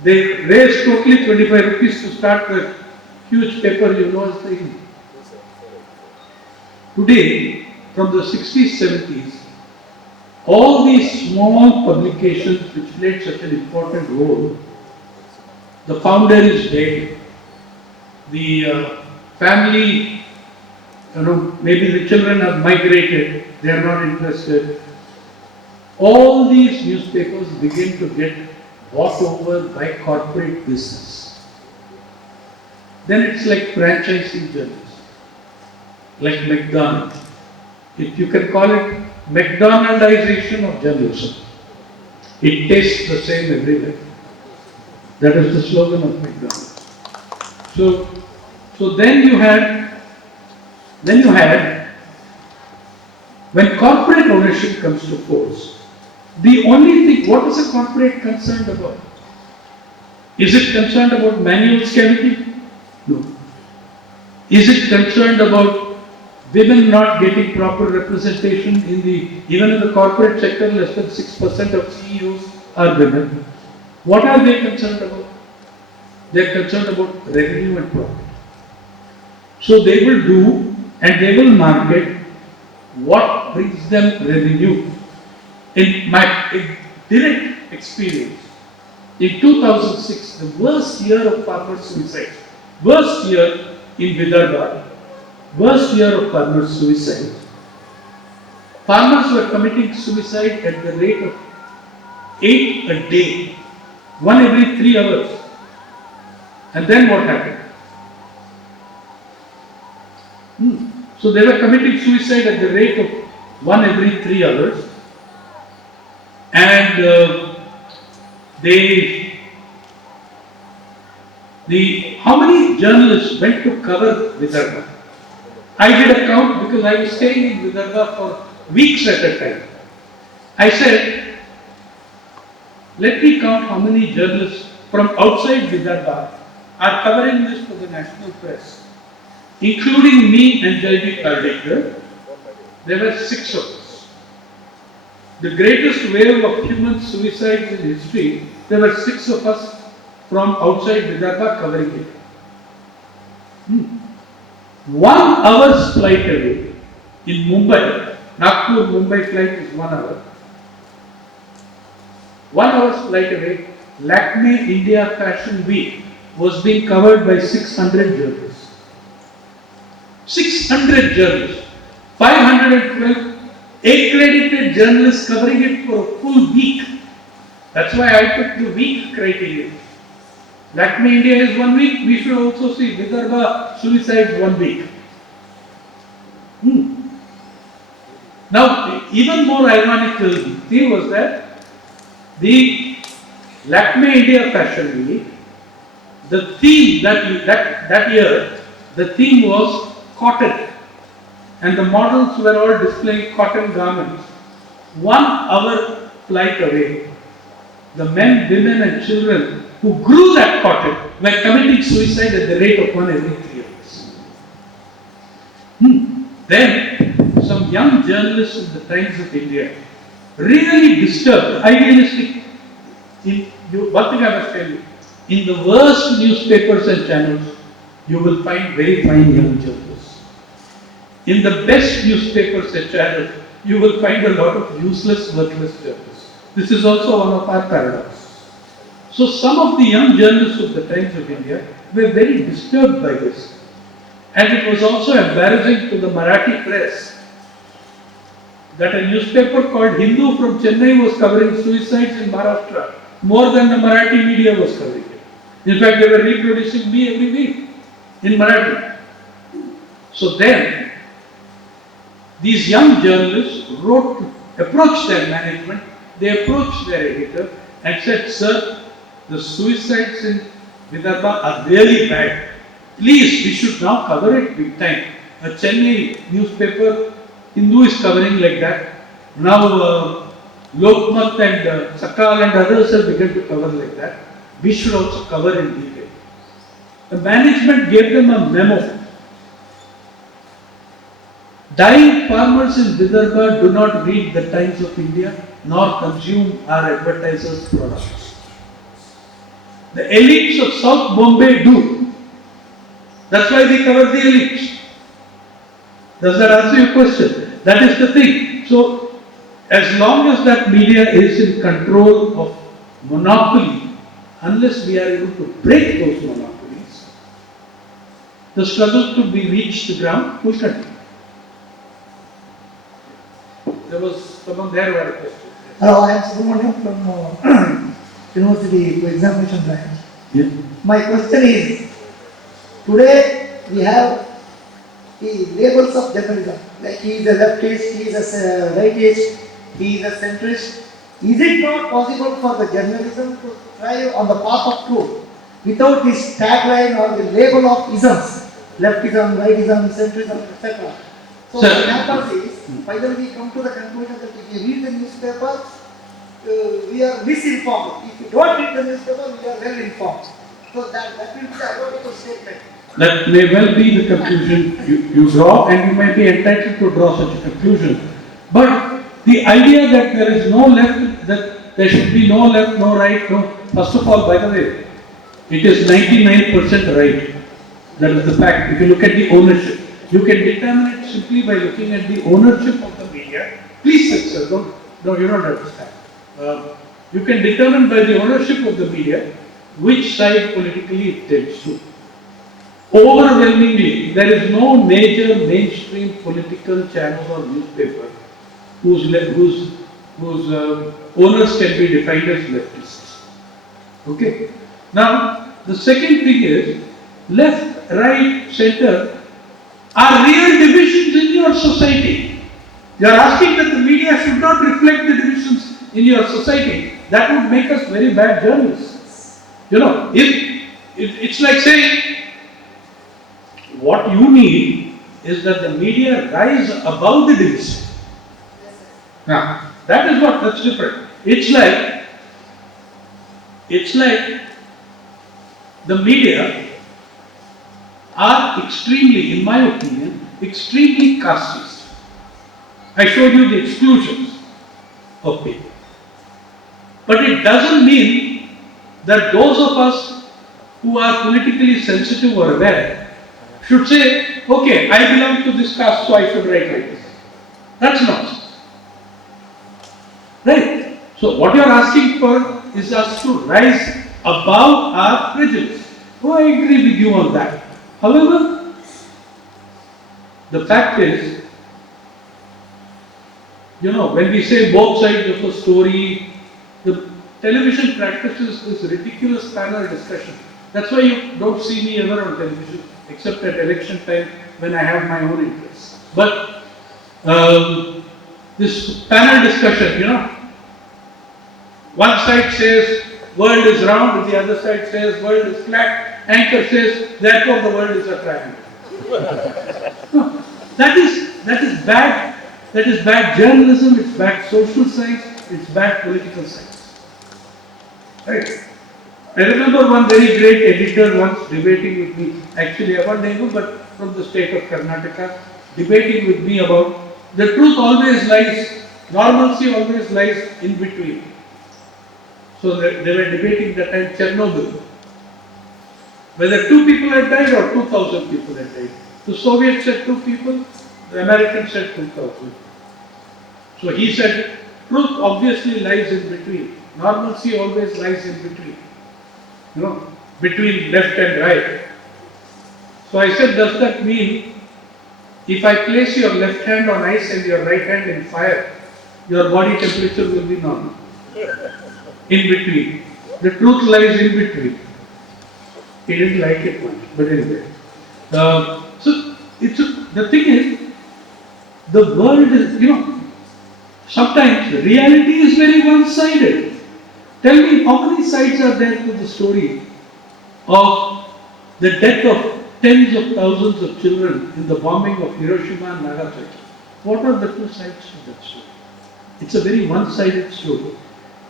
They raised totally 25 rupees to start the huge paper, you know, as the Hindu. Today, from the 60s, 70s, all these small publications which played such an important role, the founder is dead, the family, maybe the children have migrated, they are not interested. All these newspapers begin to get bought over by corporate business. Then it's like franchising journals, like McDonald's. You can call it McDonaldization of journalism. It tastes the same everywhere. That is the slogan of McDonald's. So then you had, when corporate ownership comes to force, the only thing, what is a corporate concerned about? Is it concerned about manual scavenging? No. Is it concerned about women not getting proper representation even in the corporate sector? Less than 6% of CEOs are women. What are they concerned about? They are concerned about revenue and profit. So they will do and they will market what brings them revenue. In my direct experience, in 2006, the worst year of farmer suicide, worst year in Vidarbha, worst year of farmer suicide, farmers were committing suicide at the rate of 8 a day, 1 every 3 hours. And then what happened? So they were committing suicide at the rate of 1 every 3 hours. And how many journalists went to cover Vidarbha? I did a count because I was staying in Vidarbha for weeks at a time. I said, let me count how many journalists from outside Vidarbha are covering this for the national press, including me and J.B. Kardekar. There were 6 of us. The greatest wave of human suicides in history, there were 6 of us from outside Vidarbha covering it. 1 hour's flight away in Mumbai, Nagpur Mumbai flight is 1 hour. 1 hour's flight away, Lakme India Fashion Week was being covered by 600 journalists. 600 journalists. 512 accredited journalists covering it for a full week. That's why I took the week criteria. Lakme India is 1 week, we should also see Vidarbha suicides 1 week. Now, even more ironical thing was that the Lakme India Fashion Week, the theme that year, the theme was cotton. And the models were all displaying cotton garments. 1 hour flight away, the men, women and children who grew that cotton were committing suicide at the rate of 1 every 3 hours. Then, some young journalists in the Times of India, really disturbed, idealistic, one thing I must tell you, in the worst newspapers and channels, you will find very fine young journalists. In the best newspapers and channels, you will find a lot of useless, worthless journalists. This is also one of our paradoxes. So some of the young journalists of the Times of India were very disturbed by this. And it was also embarrassing to the Marathi press that a newspaper called Hindu from Chennai was covering suicides in Maharashtra more than the Marathi media was covering it. In fact, they were reproducing me every week in Marathi. So then, these young journalists approached their management, they approached their editor and said, sir, the suicides in Vidarbha are really bad. Please, we should now cover it big time. A Chennai newspaper, Hindu is covering like that. Now, Lokmat and Sakal and others have begun to cover like that. We should also cover in detail. The management gave them a memo. Dying farmers in Vidarbha do not read the Times of India nor consume our advertisers' products. The elites of South Bombay do. That's why they cover the elites. Does that answer your question? That is the thing. So, as long as that media is in control of monopoly, unless we are able to break those monopolies, the struggle to reach the ground will continue. There was someone there who had a question. Hello, I am Subramaniam from University Examination Branch. Yeah. My question is, today we have the labels of journalism, like he is a leftist, he is a rightist, he is a centrist. Is it not possible for the journalism to thrive on the path of truth without this tagline or the label of isms, leftism, rightism, centrism, etc.? So Sir. what happens is, finally we come to the conclusion that if you read the newspaper, we are misinformed. If you don't read the newspaper, we are well informed. So that will be the ironical statement. That may well be the conclusion you draw, and you may be entitled to draw such a conclusion. But the idea that there is no left, that there should be no left, no right, no. First of all, by the way, it is 99% right. That is the fact. If you look at the ownership, you can determine it simply by looking at the ownership of the media. Please sit, sir. You don't understand. You can determine by the ownership of the media which side politically it tends to. Overwhelmingly, there is no major mainstream political channel or newspaper whose owners can be defined as leftists. Okay. Now, the second thing is left, right, center are real divisions in your society. You are asking that the media should not reflect the divisions in your society. That would make us very bad journalists. You know, if it's like saying, what you need is that the media rise above the division. Now, that's different. It's like the media are extremely, in my opinion, extremely casteist. I showed you the exclusions of people. But it doesn't mean that those of us who are politically sensitive or aware should say, okay, I belong to this caste, so I should write like this. That's nonsense. Right? So what you are asking for is us to rise above our prejudice. Oh, I agree with you on that. However, the fact is, when we say both sides of a story, the television practices this ridiculous panel discussion. That's why you don't see me ever on television, except at election time when I have my own interests. But this panel discussion, one side says world is round, and the other side says world is flat. Anchor says therefore the world is a triangle. No, that is bad. That is bad journalism. It's bad social science. It's bad political science. Right? I remember one very great editor once debating with me. Actually, I wasn't able, but from the state of Karnataka, debating with me about the truth always lies. Normalcy always lies in between. So they were debating that time Chernobyl. Whether 2 people had died or 2,000 people had died. The Soviets said 2 people, the Americans said 2,000. So he said, truth obviously lies in between. Normalcy always lies in between. Between left and right. So I said, does that mean if I place your left hand on ice and your right hand in fire, your body temperature will be normal? In between. The truth lies in between. He didn't like it much, but anyway. So the thing is, the world is, sometimes reality is very one-sided. Tell me, how many sides are there to the story of the death of tens of thousands of children in the bombing of Hiroshima and Nagasaki? What are the 2 sides to that story? It's a very one-sided story.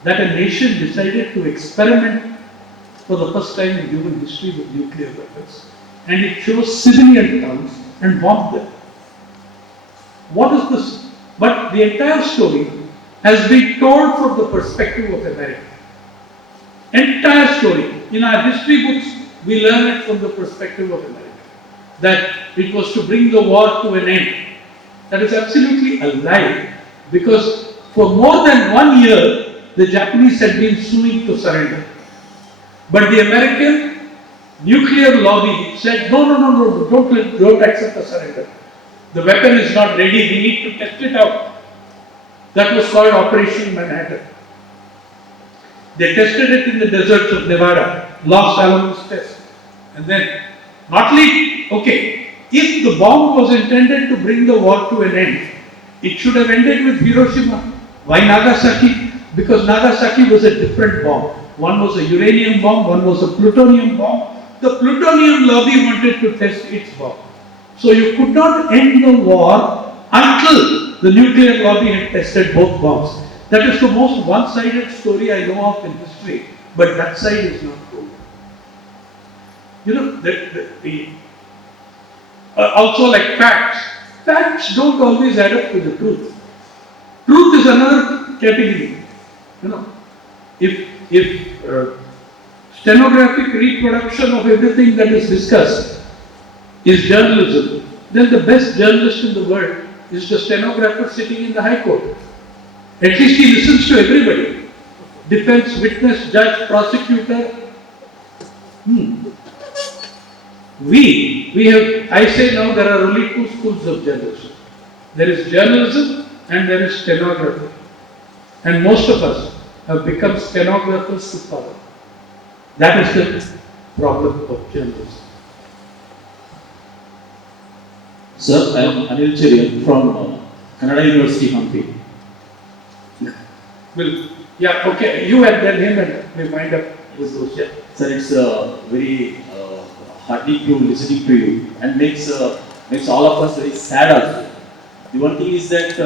That a nation decided to experiment for the first time in human history with nuclear weapons, and it chose civilian towns and bombed them. What is this? But the entire story has been told from the perspective of America. Entire story. In our history books, we learn it from the perspective of America. That it was to bring the war to an end. That is absolutely a lie, because for more than 1 year, the Japanese had been suing to surrender. But the American nuclear lobby said, no, don't accept the surrender. The weapon is not ready, we need to test it out. That was called Operation Manhattan. They tested it in the deserts of Nevada, Los Alamos test. And then, not leak, okay. if the bomb was intended to bring the war to an end, it should have ended with Hiroshima. Why Nagasaki? Because Nagasaki was a different bomb. One was a uranium bomb, one was a plutonium bomb. The plutonium lobby wanted to test its bomb. So you could not end the war until the nuclear lobby had tested both bombs. That is the most one-sided story I know of in history, but that side is not true. You know, also like facts. Facts don't always add up to the truth. Truth is another category. You know, if stenographic reproduction of everything that is discussed is journalism, then the best journalist in the world is the stenographer sitting in the High Court. At least he listens to everybody. Defense, witness, judge, prosecutor. We have, I say now there are only two schools of journalism. There is journalism and there is stenography. And most of us have become stenographers to power. That is the problem of journalism. Sir, I am Anil from Kannada University, Hampi. Well, yeah, okay, you and then him and we wind up with those. Yeah. Sir, it's very heartening to listening to you and makes all of us very sad also. The one thing is that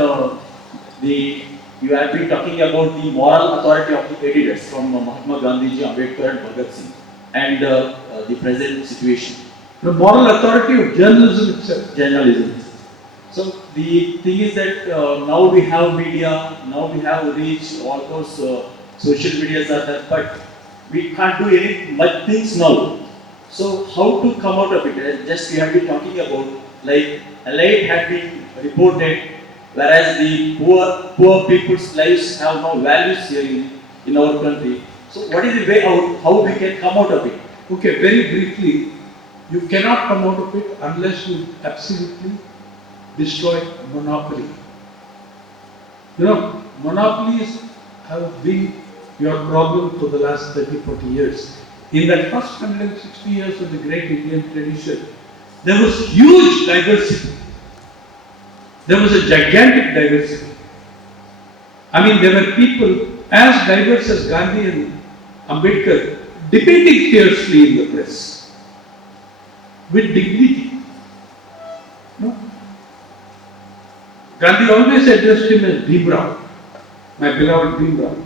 you have been talking about the moral authority of the editors from Mahatma Gandhi, Ambedkar and Bhagat Singh and the present situation. The moral authority of journalism itself. Journalism. So the thing is that now we have media, now we have reach, all those social medias are there, but we can't do any much things now. So how to come out of it? Just we have been talking about, like allied had been reported, whereas the poor people's lives have no values here in our country. So what is the way out? How we can come out of it? Okay, very briefly, you cannot come out of it unless you absolutely destroy monopoly. You know, monopolies have been your problem for the last 30-40 years. In that first 160 years of the great Indian tradition, there was huge diversity. There was a gigantic diversity. I mean, there were people as diverse as Gandhi and Ambedkar debating fiercely in the press with dignity. No? Gandhi always addressed him as Bhimrao, my beloved Bhimrao.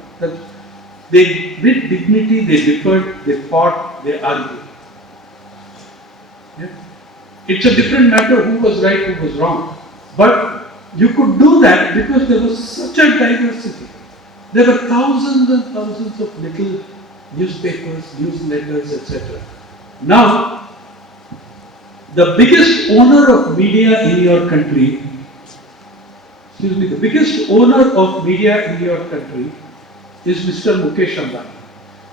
They, with dignity, they differed, they fought, they argued. Yeah? It's a different matter who was right, who was wrong. But you could do that because there was such a diversity. There were thousands and thousands of little newspapers, newsletters, etc. Now, the biggest owner of media in your country, the biggest owner of media in your country is Mr. Mukesh Ambani.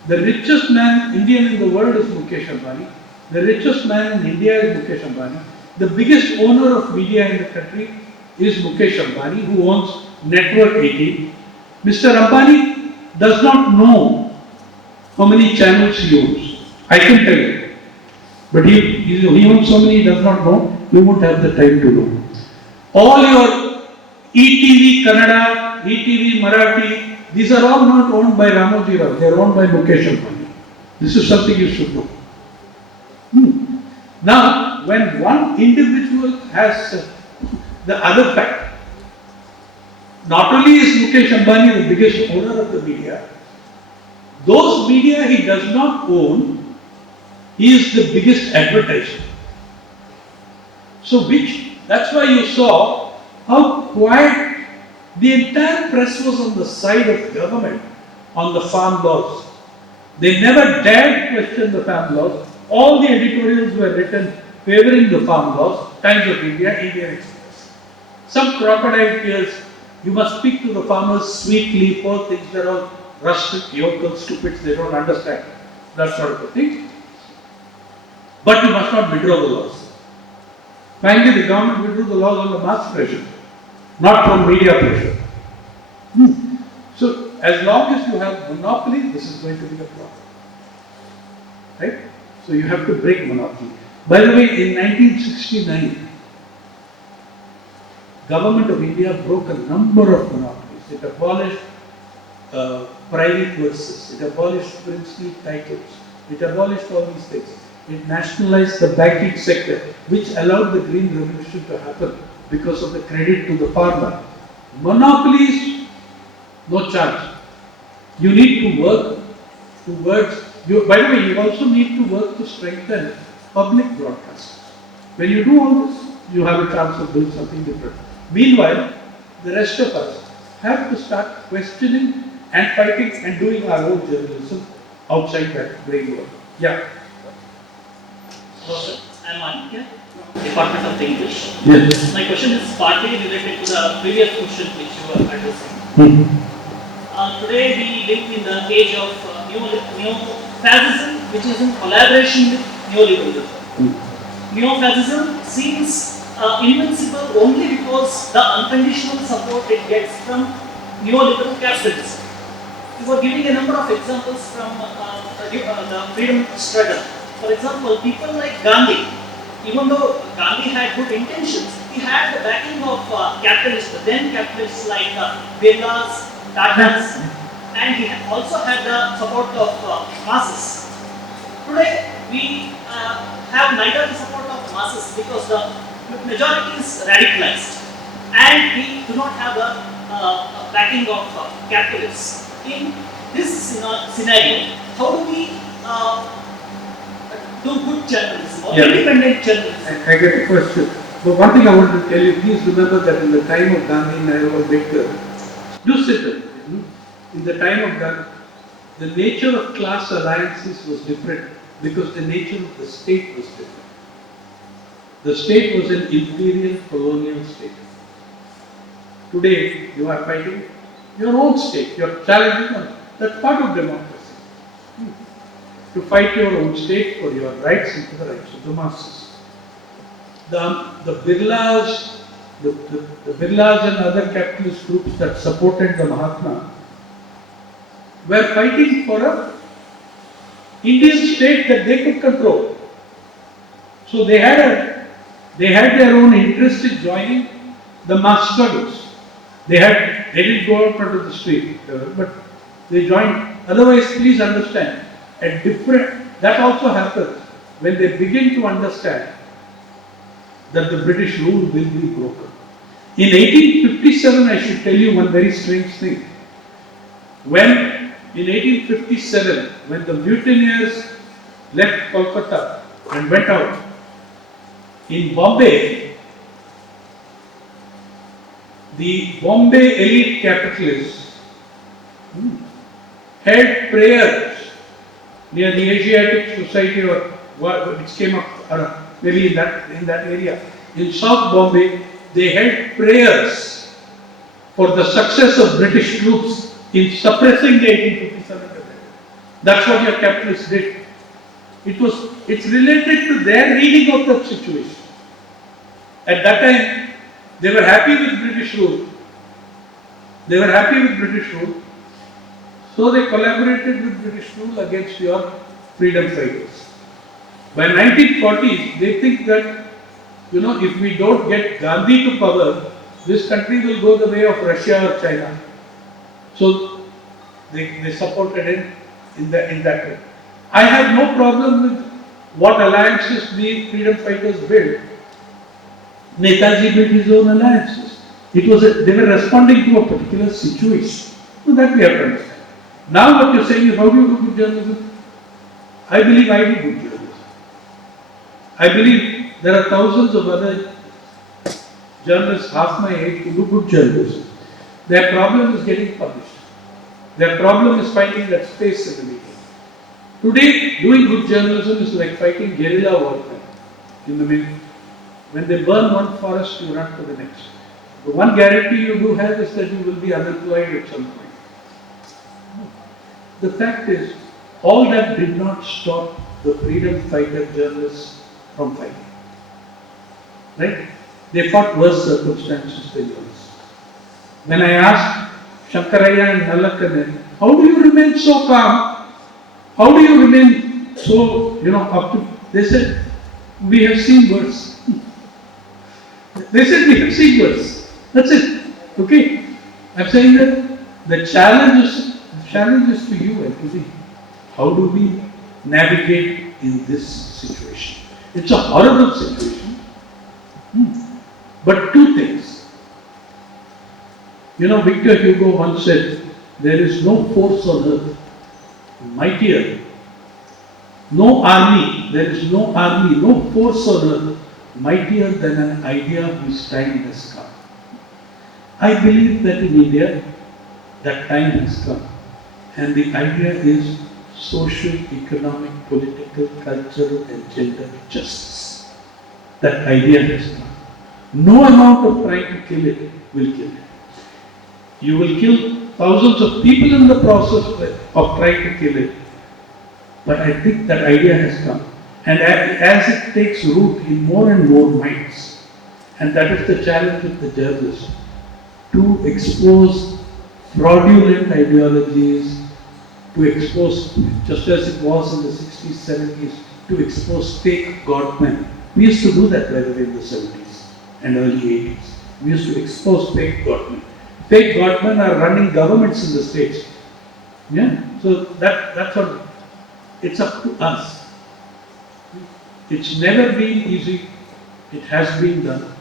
The richest man Indian in the world is Mukesh Ambani. The richest man in India is Mukesh Ambani. The biggest owner of media in the country is Mukesh Ambani, who owns Network 18. Mr. Ambani does not know how many channels he owns. I can tell you. But he owns so many he does not know. He won't have the time to know. All your ETV Kannada, ETV Marathi, these are all not owned by Ramoji Rao. They are owned by Mukesh Ambani. This is something you should know. Now, when one individual has the other fact, not only is Mukesh Ambani the biggest owner of the media, those media he does not own, he is the biggest advertiser. So that's why you saw how quiet the entire press was on the side of government on the farm laws. They never dared question the farm laws. All the editorials were written favoring the farm laws. Times of India, Indian Express. Some crocodile tears. You must speak to the farmers sweetly. Poor things, they're all rustic, yokel, stupids. They don't understand that sort of a thing. But you must not withdraw the laws. Finally, the government withdrew the laws under mass pressure, not from media pressure. So, as long as you have monopoly, this is going to be a problem. Right? So, you have to break monopoly. By the way, in 1969, Government of India broke a number of monopolies. It abolished private verses. It abolished princely titles. It abolished all these things. It nationalized the banking sector, which allowed the Green Revolution to happen because of the credit to the farmer. Monopolies, no charge. You need to work towards, by the way, you also need to work to strengthen public broadcast. When you do all this, you have a chance of doing something different. Meanwhile, the rest of us have to start questioning and fighting and doing our own journalism outside that framework. Yeah. Hello sir, I am on here, Department of English. Yes. My question is partly related to the previous question which you were addressing. Today we live in the age of neo-fascism, which is in collaboration with neoliberalism. Neo-fascism seems invincible only because the unconditional support it gets from neoliberal capitalism. You were giving a number of examples from the freedom struggle. For example, people like Gandhi, even though Gandhi had good intentions, he had the backing of capitalists, then capitalists like Birlas, Tatas, and he also had the support of masses. Today, we have neither the support of masses because the majority is radicalized, and we do not have the backing of capitalists. In this scenario, how do we do good journalism or independent journalism? I get a question. But one thing I want to tell you, please remember that in the time of Gandhi, Nehru, Ambedkar, do sit with me. In the time of Gandhi, the nature of class alliances was different because the nature of the state was different. The state was an imperial colonial state. Today, you are fighting your own state. You are challenging one. That's part of democracy. To fight your own state for your rights and for the rights of the masses. The Birlas, the Birlas and other capitalist groups that supported the Mahatma were fighting for an Indian state that they could control. So they had their own interest in joining the mass struggles. They didn't go out onto the street, but they joined. Otherwise, please understand, that also happens when they begin to understand that the British rule will be broken. In 1857, I should tell you one very strange thing. In 1857, when the mutineers left Kolkata and went out, in Bombay, the Bombay elite capitalists held prayers near the Asiatic Society or which came up maybe in that area. In South Bombay, they held prayers for the success of British troops in suppressing the 1857 rebellion. That's what your capitalists did. It's related to their reading of that situation. At that time, they were happy with British rule. So they collaborated with British rule against your freedom fighters. By 1940s, they think that, if we don't get Gandhi to power, this country will go the way of Russia or China. So they supported him in that way. I have no problem with what alliances the freedom fighters built. Netaji built his own alliances. They were responding to a particular situation. So that we have to understand. Now what you're saying is, how do you do good journalism? I believe I do good journalism. I believe there are thousands of other journalists half my age who do good journalism. Their problem is getting published. Their problem is finding that space in the media. Today, doing good journalism is like fighting guerrilla warfare in the media. When they burn one forest, you run to the next. The one guarantee you do have is that you will be unemployed at some point. The fact is, all that did not stop the freedom fighter journalists from fighting. Right? They fought worse circumstances than yours. When I asked Shankaraya and Nalakkanan, how do you remain so calm? How do you remain so, up to? They said, We have seen worse. They said we have seen worse. That's it. Okay? I'm saying that the challenge is to you and to me. How do we navigate in this situation? It's a horrible situation. But two things. You know, Victor Hugo once said, there is no force on earth mightier, no army, there is no army, no force on earth mightier than an idea whose time has come. I believe that in India, that time has come. And the idea is social, economic, political, cultural and gender justice. That idea has come. No amount of trying to kill it will kill it. You will kill thousands of people in the process of trying to kill it. But I think that idea has come. And as it takes root in more and more minds, and that is the challenge with the journalists, to expose fraudulent ideologies, to expose, just as it was in the 60s, 70s, to expose fake godmen. We used to do that, by the way, in the 70s and early 80s. We used to expose fake godmen. Fake godmen are running governments in the states. Yeah? So that's what, it's up to us. It's never been easy. It has been done.